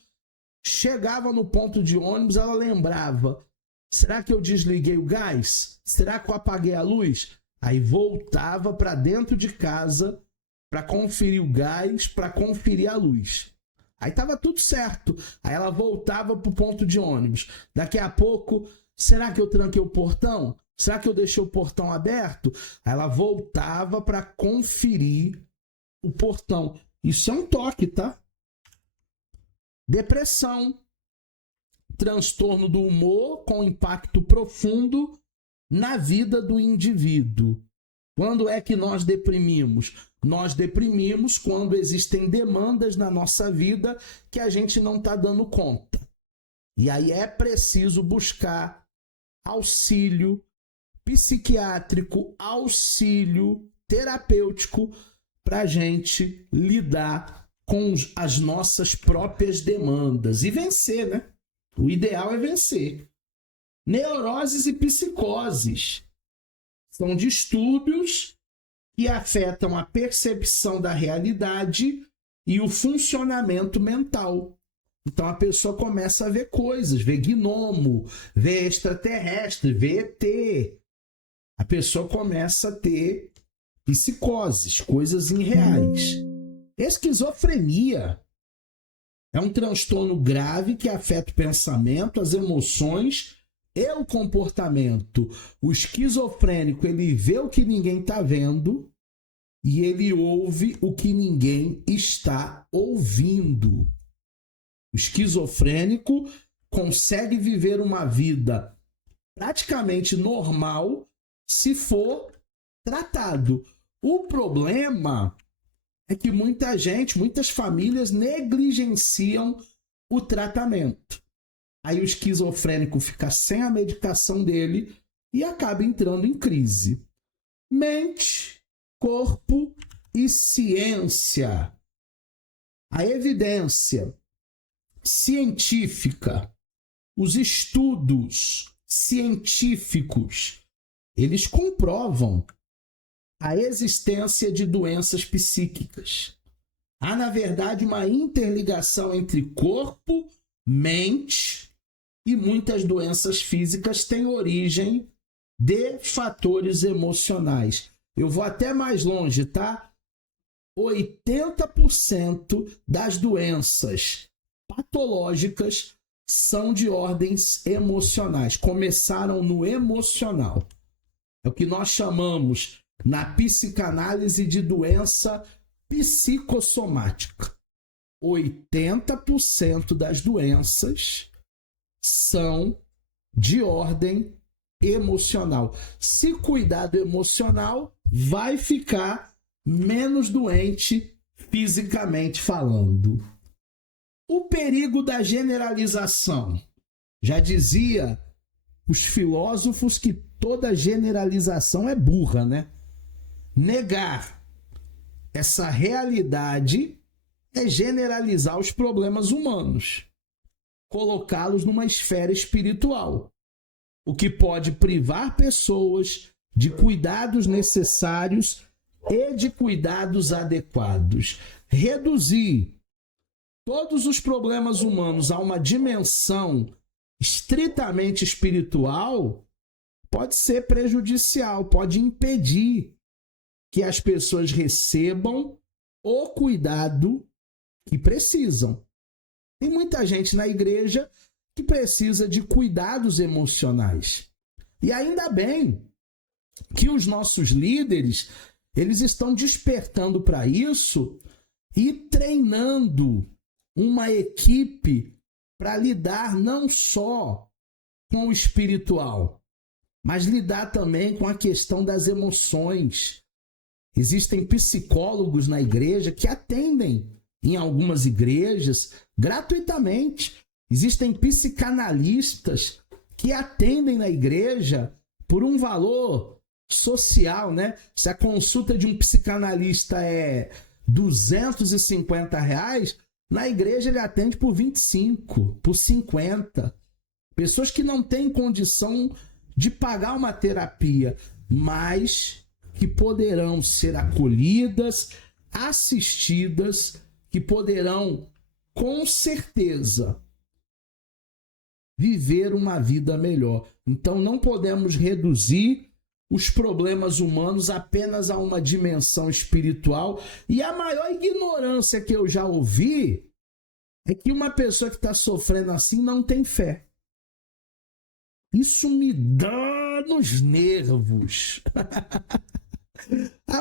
chegava no ponto de ônibus, ela lembrava: será que eu desliguei o gás? Será que eu apaguei a luz? Aí voltava para dentro de casa para conferir o gás, para conferir a luz. Aí estava tudo certo. Aí ela voltava para o ponto de ônibus. Daqui a pouco, será que eu tranquei o portão? Será que eu deixei o portão aberto? Aí ela voltava para conferir o portão. Isso é um toque, tá? Depressão. Transtorno do humor com impacto profundo na vida do indivíduo. Quando é que nós deprimimos? Nós deprimimos quando existem demandas na nossa vida que a gente não está dando conta. E aí é preciso buscar auxílio psiquiátrico, auxílio terapêutico para a gente lidar com as nossas próprias demandas e vencer, né? O ideal é vencer. Neuroses e psicoses são distúrbios que afetam a percepção da realidade e o funcionamento mental. Então a pessoa começa a ver coisas, ver gnomo, ver extraterrestre, ver ET. A pessoa começa a ter psicoses, coisas irreais. Esquizofrenia é um transtorno grave que afeta o pensamento, as emoções e o comportamento. O esquizofrênico, ele vê o que ninguém está vendo e ele ouve o que ninguém está ouvindo. O esquizofrênico consegue viver uma vida praticamente normal se for tratado. O problema é que muita gente, muitas famílias negligenciam o tratamento. Aí o esquizofrênico fica sem a medicação dele e acaba entrando em crise. Mente, corpo e ciência. A evidência científica, os estudos científicos, eles comprovam a existência de doenças psíquicas. Há, na verdade, uma interligação entre corpo, mente e muitas doenças físicas têm origem de fatores emocionais. Eu vou até mais longe, tá? 80% das doenças patológicas são de ordens emocionais. Começaram no emocional. É o que nós chamamos na psicanálise de doença psicossomática. 80% das doenças são de ordem emocional. Se cuidar do emocional, vai ficar menos doente fisicamente falando. O perigo da generalização. Já dizia os filósofos que toda generalização é burra, né? Negar essa realidade é generalizar os problemas humanos, colocá-los numa esfera espiritual, o que pode privar pessoas de cuidados necessários e de cuidados adequados. Reduzir todos os problemas humanos a uma dimensão estritamente espiritual pode ser prejudicial, pode impedir que as pessoas recebam o cuidado que precisam. Tem muita gente na igreja que precisa de cuidados emocionais. E ainda bem que os nossos líderes, eles estão despertando para isso e treinando uma equipe para lidar não só com o espiritual, mas lidar também com a questão das emoções. Existem psicólogos na igreja que atendem em algumas igrejas gratuitamente. Existem psicanalistas que atendem na igreja por um valor social, né? Se a consulta de um psicanalista é R$ 250, na igreja ele atende por 25, por 50. Pessoas que não têm condição de pagar uma terapia, mas que poderão ser acolhidas, assistidas, que poderão, com certeza, viver uma vida melhor. Então não podemos reduzir os problemas humanos apenas a uma dimensão espiritual. E a maior ignorância que eu já ouvi é que uma pessoa que está sofrendo assim não tem fé. Isso me dá nos nervos.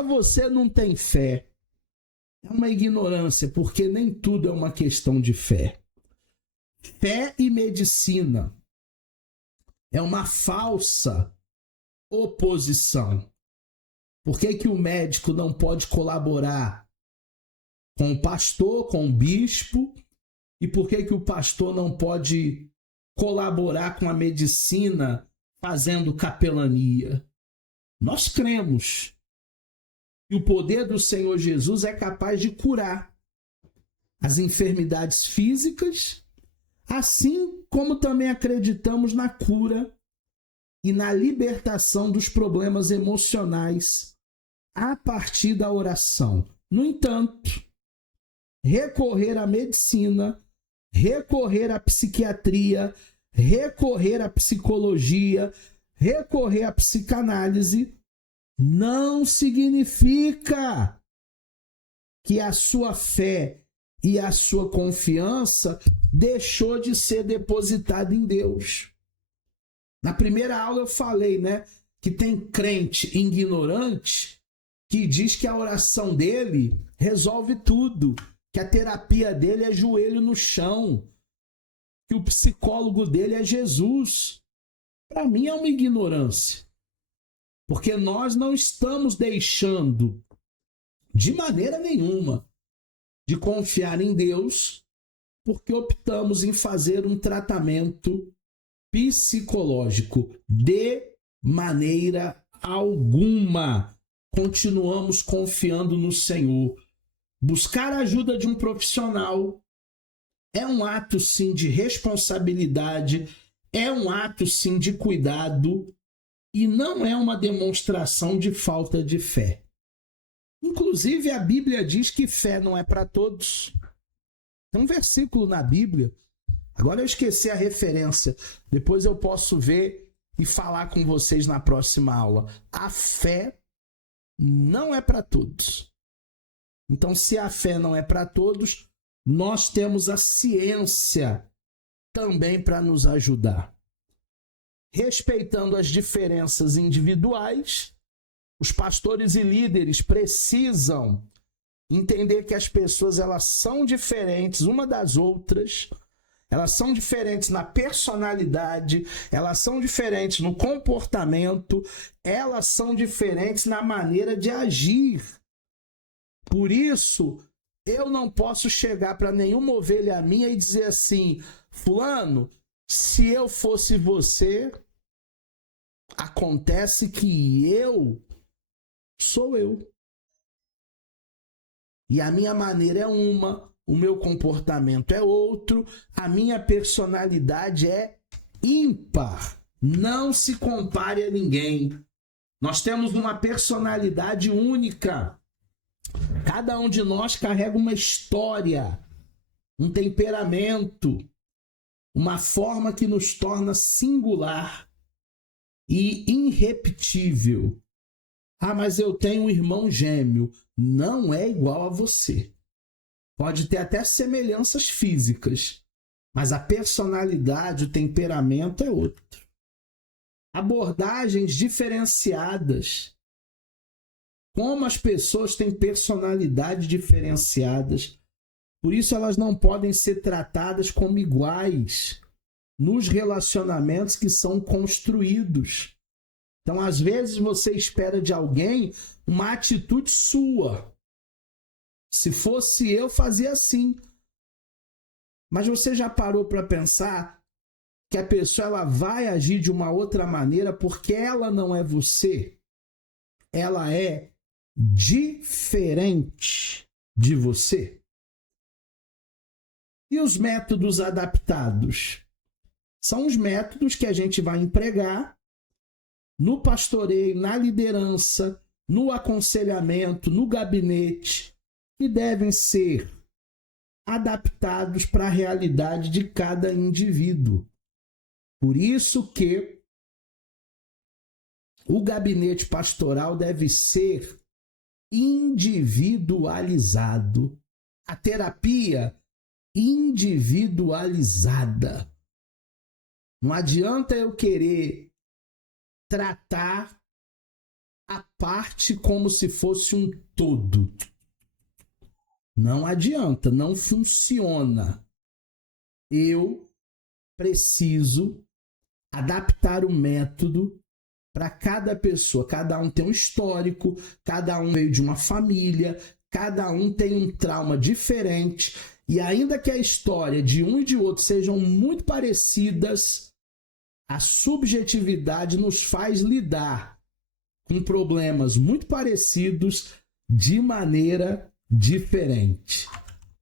Você não tem fé. É uma ignorância, porque nem tudo é uma questão de fé. Fé e medicina é uma falsa oposição. Por que o médico não pode colaborar com o pastor, com o bispo? E por que o pastor não pode colaborar com a medicina fazendo capelania? Nós cremos que o poder do Senhor Jesus é capaz de curar as enfermidades físicas, assim como também acreditamos na cura e na libertação dos problemas emocionais a partir da oração. No entanto, recorrer à medicina, recorrer à psiquiatria, recorrer à psicologia, recorrer à psicanálise não significa que a sua fé e a sua confiança deixou de ser depositada em Deus. Na primeira aula eu falei, né, que tem crente ignorante que diz que a oração dele resolve tudo, que a terapia dele é joelho no chão, que o psicólogo dele é Jesus. Para mim é uma ignorância, porque nós não estamos deixando de maneira nenhuma de confiar em Deus, porque optamos em fazer um tratamento psicológico. De maneira alguma continuamos confiando no Senhor. Buscar a ajuda de um profissional é um ato, sim, de responsabilidade, é um ato, sim, de cuidado e não é uma demonstração de falta de fé. Inclusive, a Bíblia diz que fé não é para todos. Tem um versículo na Bíblia, agora eu esqueci a referência, depois eu posso ver e falar com vocês na próxima aula. A fé não é para todos. Então, se a fé não é para todos, nós temos a ciência também para nos ajudar. Respeitando as diferenças individuais, os pastores e líderes precisam entender que as pessoas elas são diferentes uma das outras, elas são diferentes na personalidade, elas são diferentes no comportamento, elas são diferentes na maneira de agir. Por isso, eu não posso chegar para nenhuma ovelha minha e dizer assim: fulano, se eu fosse você, acontece que eu sou eu. E a minha maneira é uma, o meu comportamento é outro, a minha personalidade é ímpar. Não se compare a ninguém. Nós temos uma personalidade única. Cada um de nós carrega uma história, um temperamento, uma forma que nos torna singular e irrepetível. Mas eu tenho um irmão gêmeo. Não é igual a você. Pode ter até semelhanças físicas, mas a personalidade, o temperamento é outro. Abordagens diferenciadas. Como as pessoas têm personalidades diferenciadas, por isso elas não podem ser tratadas como iguais nos relacionamentos que são construídos. Então, às vezes, você espera de alguém uma atitude sua. Se fosse eu, fazia assim. Mas você já parou para pensar que a pessoa ela vai agir de uma outra maneira porque ela não é você? Ela é diferente de você? E os métodos adaptados? São os métodos que a gente vai empregar no pastoreio, na liderança, no aconselhamento, no gabinete, que devem ser adaptados para a realidade de cada indivíduo. Por isso que o gabinete pastoral deve ser individualizado. A terapia individualizada. Não adianta eu querer tratar a parte como se fosse um todo. Não adianta, não funciona. Eu preciso adaptar o método para cada pessoa. Cada um tem um histórico, cada um veio de uma família, cada um tem um trauma diferente. E ainda que a história de um e de outro sejam muito parecidas, a subjetividade nos faz lidar com problemas muito parecidos de maneira diferente.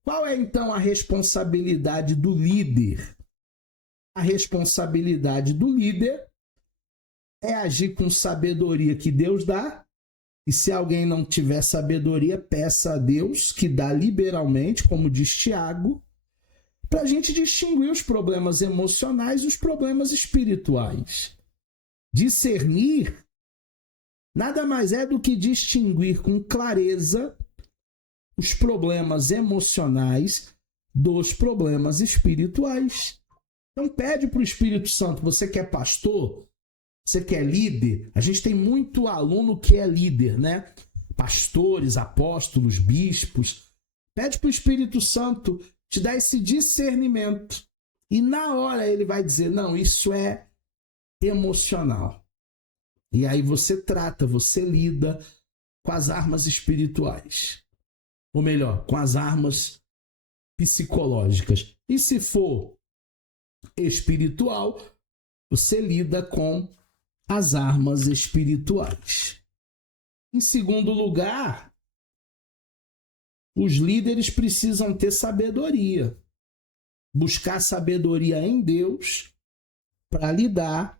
Qual é então a responsabilidade do líder? A responsabilidade do líder é agir com sabedoria que Deus dá, e se alguém não tiver sabedoria, peça a Deus, que dá liberalmente, como diz Tiago, para a gente distinguir os problemas emocionais e os problemas espirituais. Discernir nada mais é do que distinguir com clareza os problemas emocionais dos problemas espirituais. Então pede para o Espírito Santo, você que é pastor, você que é líder, a gente tem muito aluno que é líder, né? Pastores, apóstolos, bispos. Pede para o Espírito Santo te dar esse discernimento. E na hora ele vai dizer, não, isso é emocional. E aí você trata, você lida com as armas espirituais. Ou melhor, com as armas psicológicas. E se for espiritual, você lida com as armas espirituais. Em segundo lugar, os líderes precisam ter sabedoria. Buscar sabedoria em Deus para lidar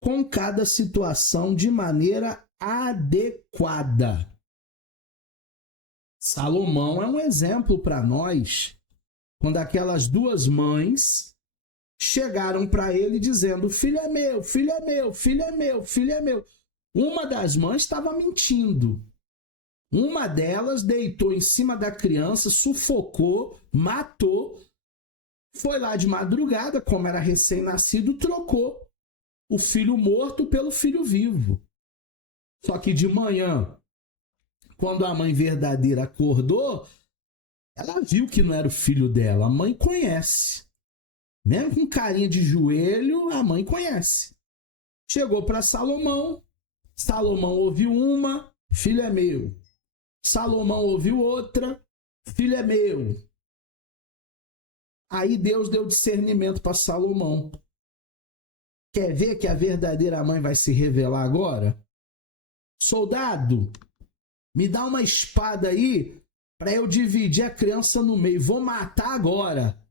com cada situação de maneira adequada. Salomão é um exemplo para nós, quando aquelas duas mães chegaram para ele dizendo, filho é meu, filho é meu, filho é meu, filho é meu. Uma das mães estava mentindo. Uma delas deitou em cima da criança, sufocou, matou, foi lá de madrugada, como era recém-nascido, trocou o filho morto pelo filho vivo. Só que de manhã, quando a mãe verdadeira acordou, ela viu que não era o filho dela. A mãe conhece. Mesmo com carinha de joelho, a mãe conhece. Chegou para Salomão. Salomão ouviu uma, filho é meu. Salomão ouviu outra, filho é meu. Aí Deus deu discernimento para Salomão. Quer ver que a verdadeira mãe vai se revelar agora? Soldado, me dá uma espada aí para eu dividir a criança no meio. Vou matar agora.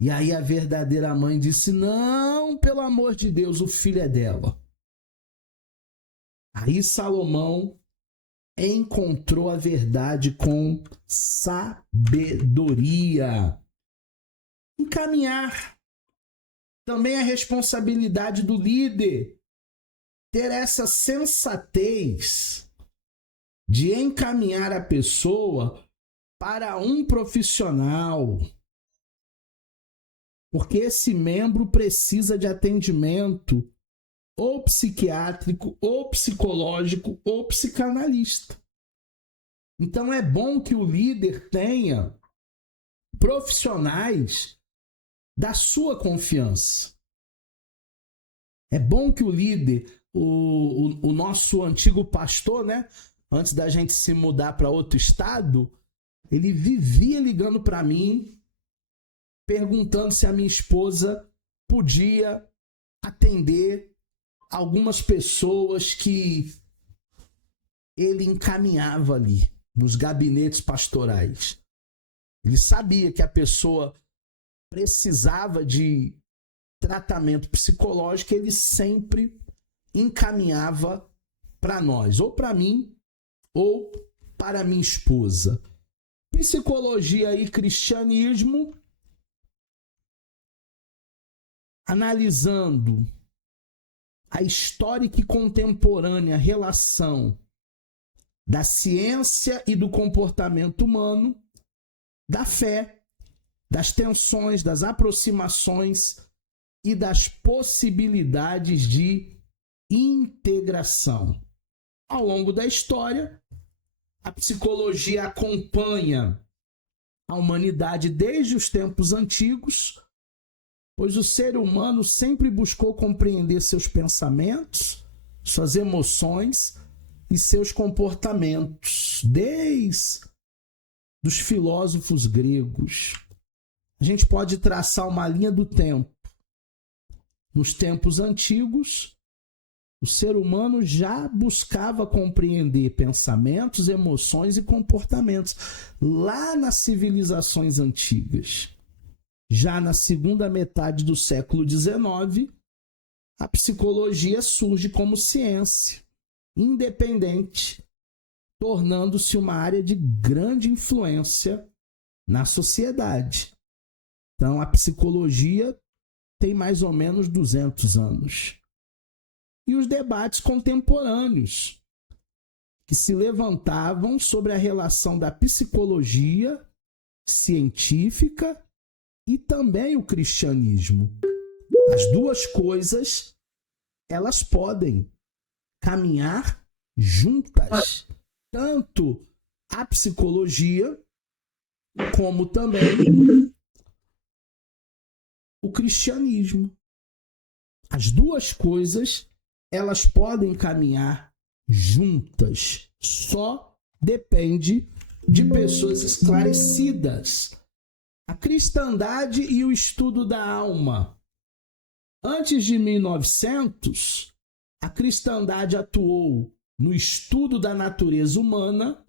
E aí a verdadeira mãe disse, não, pelo amor de Deus, o filho é dela. Aí Salomão encontrou a verdade com sabedoria. Encaminhar. Também a responsabilidade do líder ter essa sensatez de encaminhar a pessoa para um profissional. Porque esse membro precisa de atendimento ou psiquiátrico, ou psicológico, ou psicanalista. Então é bom que o líder tenha profissionais da sua confiança. É bom que o líder o nosso antigo pastor, né? Antes da gente se mudar para outro estado, ele vivia ligando para mim, perguntando se a minha esposa podia atender algumas pessoas que ele encaminhava ali nos gabinetes pastorais. Ele sabia que a pessoa precisava de tratamento psicológico, ele sempre encaminhava para nós, ou para mim, ou para minha esposa. Psicologia e cristianismo, analisando a histórica e contemporânea relação da ciência e do comportamento humano, da fé, das tensões, das aproximações e das possibilidades de integração. Ao longo da história, a psicologia acompanha a humanidade desde os tempos antigos, pois o ser humano sempre buscou compreender seus pensamentos, suas emoções e seus comportamentos, desde os filósofos gregos. A gente pode traçar uma linha do tempo. Nos tempos antigos, o ser humano já buscava compreender pensamentos, emoções e comportamentos lá nas civilizações antigas. Já na segunda metade do século XIX, a psicologia surge como ciência independente, tornando-se uma área de grande influência na sociedade. Então, a psicologia tem mais ou menos 200 anos. E os debates contemporâneos que se levantavam sobre a relação da psicologia científica e também o cristianismo. As duas coisas, elas podem caminhar juntas, tanto a psicologia como também o cristianismo. As duas coisas, elas podem caminhar juntas, só depende de pessoas esclarecidas. A cristandade e o estudo da alma. Antes de 1900, a cristandade atuou no estudo da natureza humana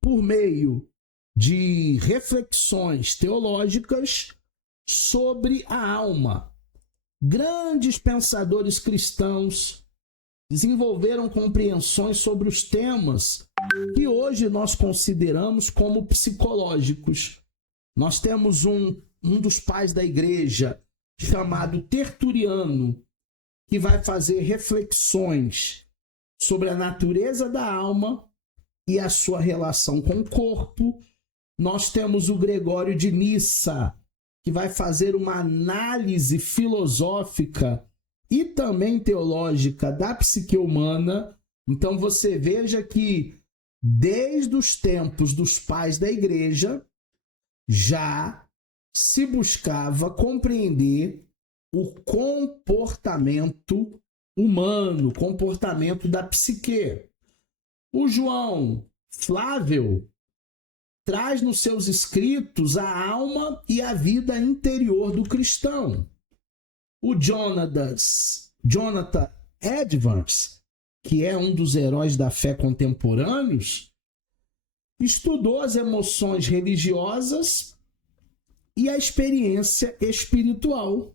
por meio de reflexões teológicas sobre a alma. Grandes pensadores cristãos desenvolveram compreensões sobre os temas que hoje nós consideramos como psicológicos. Nós temos um dos pais da igreja, chamado Tertuliano, que vai fazer reflexões sobre a natureza da alma e a sua relação com o corpo. Nós temos o Gregório de Nissa, que vai fazer uma análise filosófica e também teológica da psique humana. Então você veja que desde os tempos dos pais da igreja já se buscava compreender o comportamento humano, o comportamento da psique. O João Flávio traz nos seus escritos a alma e a vida interior do cristão. O Jonathan Edwards, que é um dos heróis da fé contemporâneos, estudou as emoções religiosas e a experiência espiritual.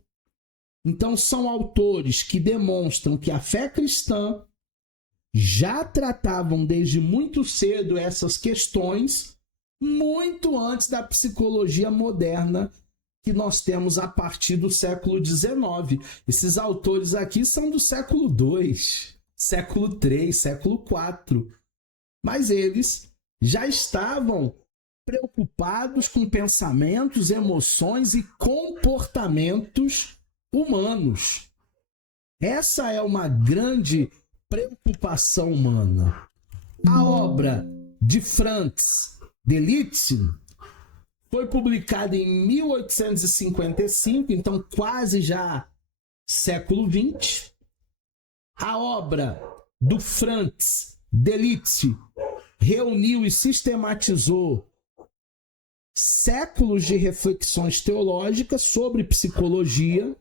Então, são autores que demonstram que a fé cristã já tratavam desde muito cedo essas questões, muito antes da psicologia moderna que nós temos a partir do século XIX. Esses autores aqui são do século II, século III, século IV. Mas eles já estavam preocupados com pensamentos, emoções e comportamentos humanos. Essa é uma grande preocupação humana. A obra de Franz Delitzsch foi publicada em 1855, então quase já século XX. A obra do Franz Delitzsch reuniu e sistematizou séculos de reflexões teológicas sobre psicologia,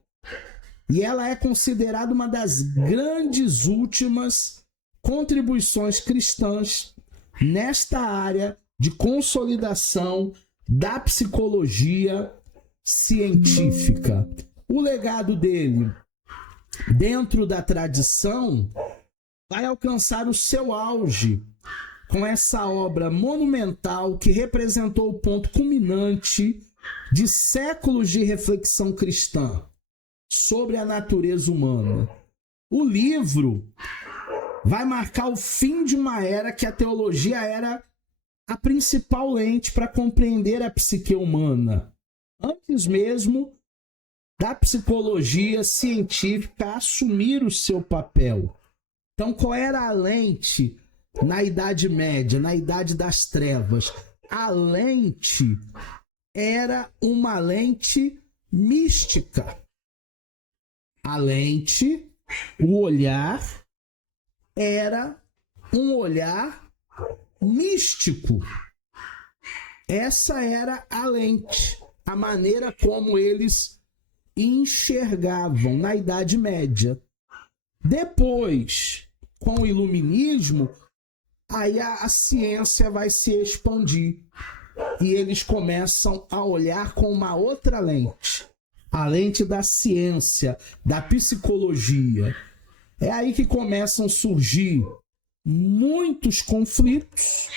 e ela é considerada uma das grandes últimas contribuições cristãs nesta área de consolidação da psicologia científica. O legado dele, dentro da tradição, vai alcançar o seu auge com essa obra monumental que representou o ponto culminante de séculos de reflexão cristã sobre a natureza humana. O livro vai marcar o fim de uma era que a teologia era a principal lente para compreender a psique humana, antes mesmo da psicologia científica assumir o seu papel. Então, qual era a lente na Idade Média, na Idade das Trevas? A lente era uma lente mística. A lente, o olhar, era um olhar místico. Essa era a lente, a maneira como eles enxergavam na Idade Média. Depois, com o Iluminismo, aí a ciência vai se expandir e eles começam a olhar com uma outra lente, a lente da ciência, da psicologia. É aí que começam a surgir muitos conflitos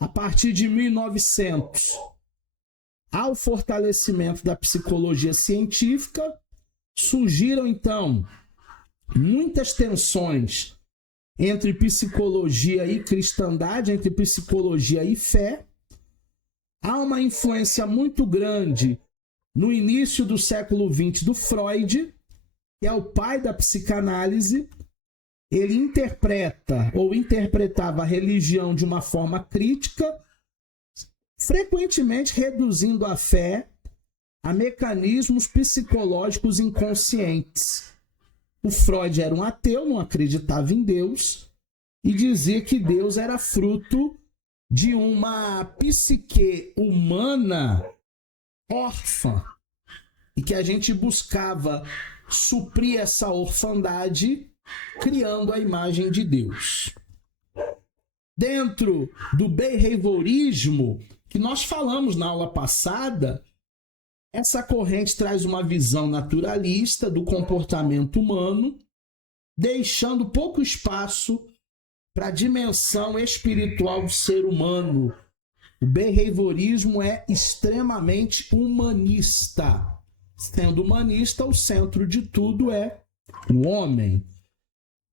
a partir de 1900. Ao fortalecimento da psicologia científica, surgiram então muitas tensões entre psicologia e cristandade, entre psicologia e fé. Há uma influência muito grande no início do século XX do Freud, que é o pai da psicanálise. Ele interpretava a religião de uma forma crítica, frequentemente reduzindo a fé a mecanismos psicológicos inconscientes. O Freud era um ateu, não acreditava em Deus e dizia que Deus era fruto de uma psique humana órfã e que a gente buscava suprir essa orfandade criando a imagem de Deus. Dentro do behaviorismo, que nós falamos na aula passada, essa corrente traz uma visão naturalista do comportamento humano, deixando pouco espaço para a dimensão espiritual do ser humano. O behaviorismo é extremamente humanista. Sendo humanista, o centro de tudo é o homem.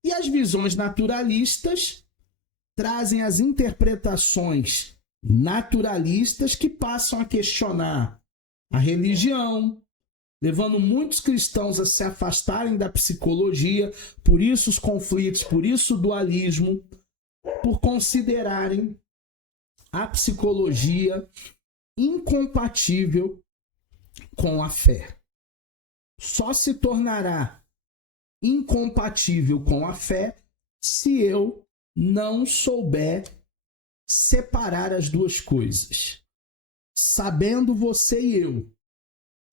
E as visões naturalistas trazem as interpretações naturalistas que passam a questionar a religião, levando muitos cristãos a se afastarem da psicologia, por isso os conflitos, por isso o dualismo, por considerarem a psicologia incompatível com a fé. Só se tornará incompatível com a fé se eu não souber separar as duas coisas. Sabendo você e eu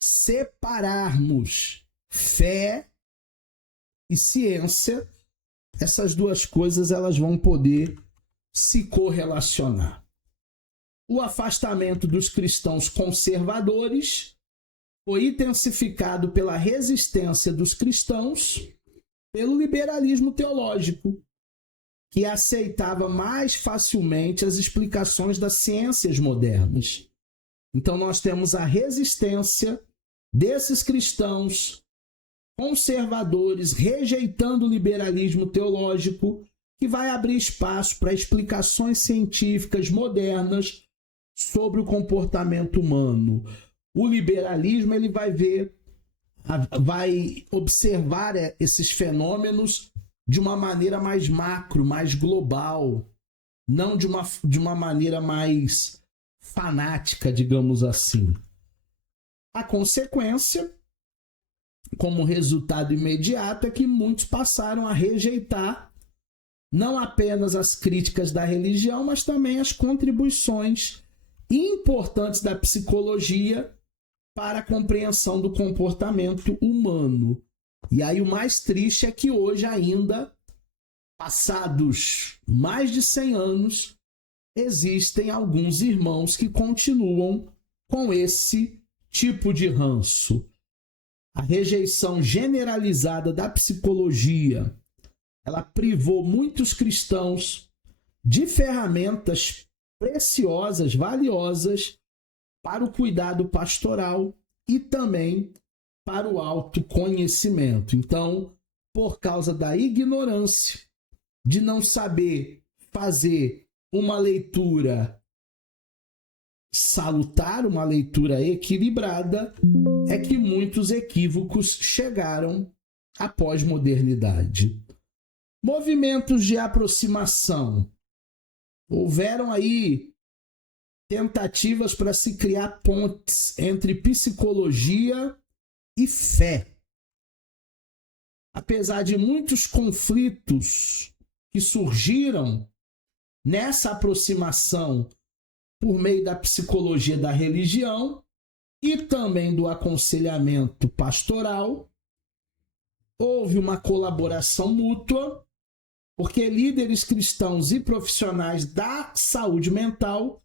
separarmos fé e ciência, essas duas coisas elas vão poder se correlacionar. O afastamento dos cristãos conservadores foi intensificado pela resistência dos cristãos pelo liberalismo teológico, que aceitava mais facilmente as explicações das ciências modernas. Então nós temos a resistência desses cristãos conservadores rejeitando o liberalismo teológico, que vai abrir espaço para explicações científicas modernas sobre o comportamento humano. O liberalismo ele vai observar esses fenômenos de uma maneira mais macro, mais global, não de uma maneira mais fanática, digamos assim. A consequência como resultado imediato é que muitos passaram a rejeitar não apenas as críticas da religião, mas também as contribuições importantes da psicologia para a compreensão do comportamento humano. E aí o mais triste é que hoje ainda, passados mais de 100 anos, existem alguns irmãos que continuam com esse tipo de ranço. A rejeição generalizada da psicologia, ela privou muitos cristãos de ferramentas preciosas, valiosas para o cuidado pastoral e também para o autoconhecimento. Então, por causa da ignorância, de não saber fazer uma leitura salutar, uma leitura equilibrada, é que muitos equívocos chegaram à pós-modernidade. Movimentos de aproximação. Houveram aí tentativas para se criar pontes entre psicologia e fé. Apesar de muitos conflitos que surgiram nessa aproximação por meio da psicologia da religião e também do aconselhamento pastoral, houve uma colaboração mútua, porque líderes cristãos e profissionais da saúde mental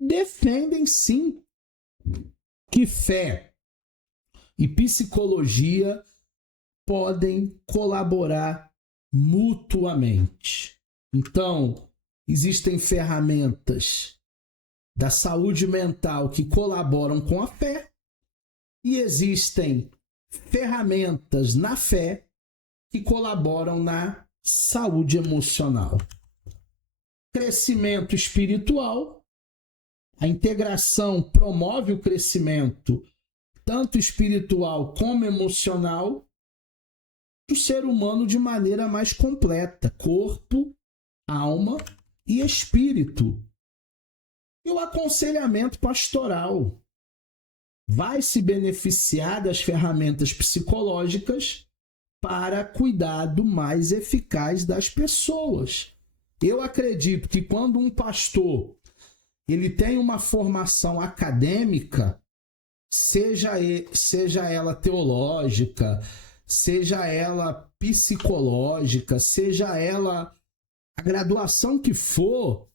defendem sim que fé e psicologia podem colaborar mutuamente. Então, existem ferramentas da saúde mental que colaboram com a fé e existem ferramentas na fé que colaboram na saúde emocional. Crescimento espiritual. A integração promove o crescimento tanto espiritual como emocional do ser humano de maneira mais completa, corpo, alma e espírito. E o aconselhamento pastoral vai se beneficiar das ferramentas psicológicas para cuidado mais eficaz das pessoas. Eu acredito que quando um pastor ele tem uma formação acadêmica, seja ela teológica, seja ela psicológica, seja ela a graduação que for,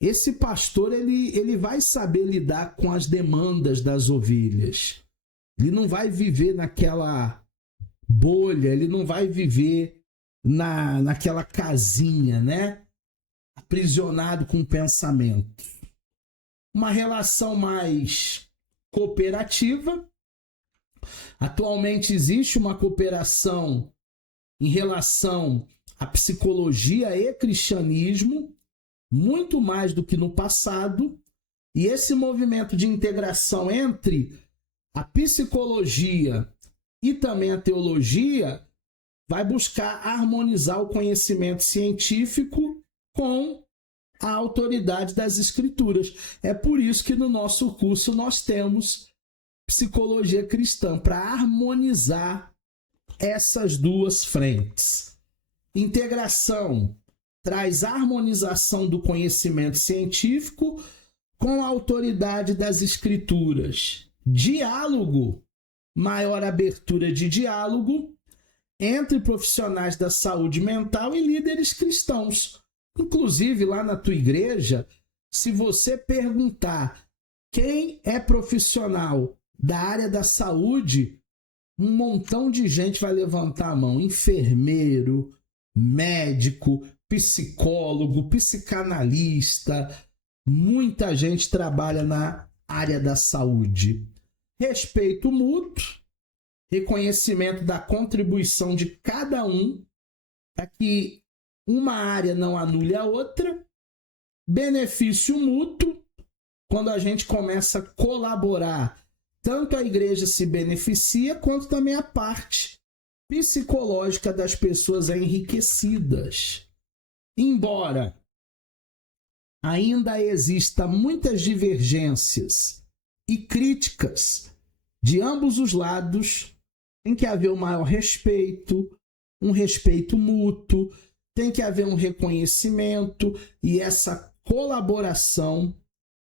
esse pastor ele vai saber lidar com as demandas das ovelhas. Ele não vai viver naquela bolha, ele não vai viver naquela casinha, né? Aprisionado com pensamento. Uma relação mais cooperativa. Atualmente existe uma cooperação em relação à psicologia e cristianismo, muito mais do que no passado, e esse movimento de integração entre a psicologia e também a teologia vai buscar harmonizar o conhecimento científico com a autoridade das escrituras. É por isso que no nosso curso nós temos psicologia cristã, para harmonizar essas duas frentes. Integração traz harmonização do conhecimento científico com a autoridade das escrituras. Diálogo, maior abertura de diálogo entre profissionais da saúde mental e líderes cristãos. Inclusive, lá na tua igreja, se você perguntar quem é profissional da área da saúde, um montão de gente vai levantar a mão. Enfermeiro, médico, psicólogo, psicanalista, muita gente trabalha na área da saúde. Respeito mútuo, reconhecimento da contribuição de cada um para que uma área não anule a outra, benefício mútuo, quando a gente começa a colaborar, tanto a igreja se beneficia, quanto também a parte psicológica das pessoas é enriquecidas. Embora ainda exista muitas divergências e críticas de ambos os lados, tem que haver um maior respeito, um respeito mútuo, tem que haver um reconhecimento, e essa colaboração,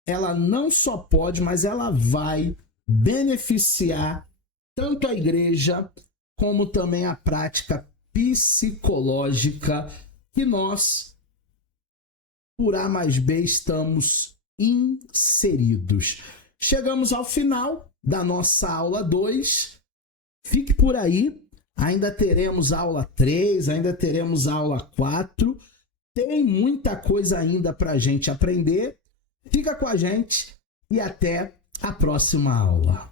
ela não só pode, mas ela vai beneficiar tanto a igreja como também a prática psicológica que nós, por A mais B, estamos inseridos. Chegamos ao final da nossa aula 2. Fique por aí, ainda teremos aula 3, ainda teremos aula 4. Tem muita coisa ainda para a gente aprender. Fica com a gente e até a próxima aula.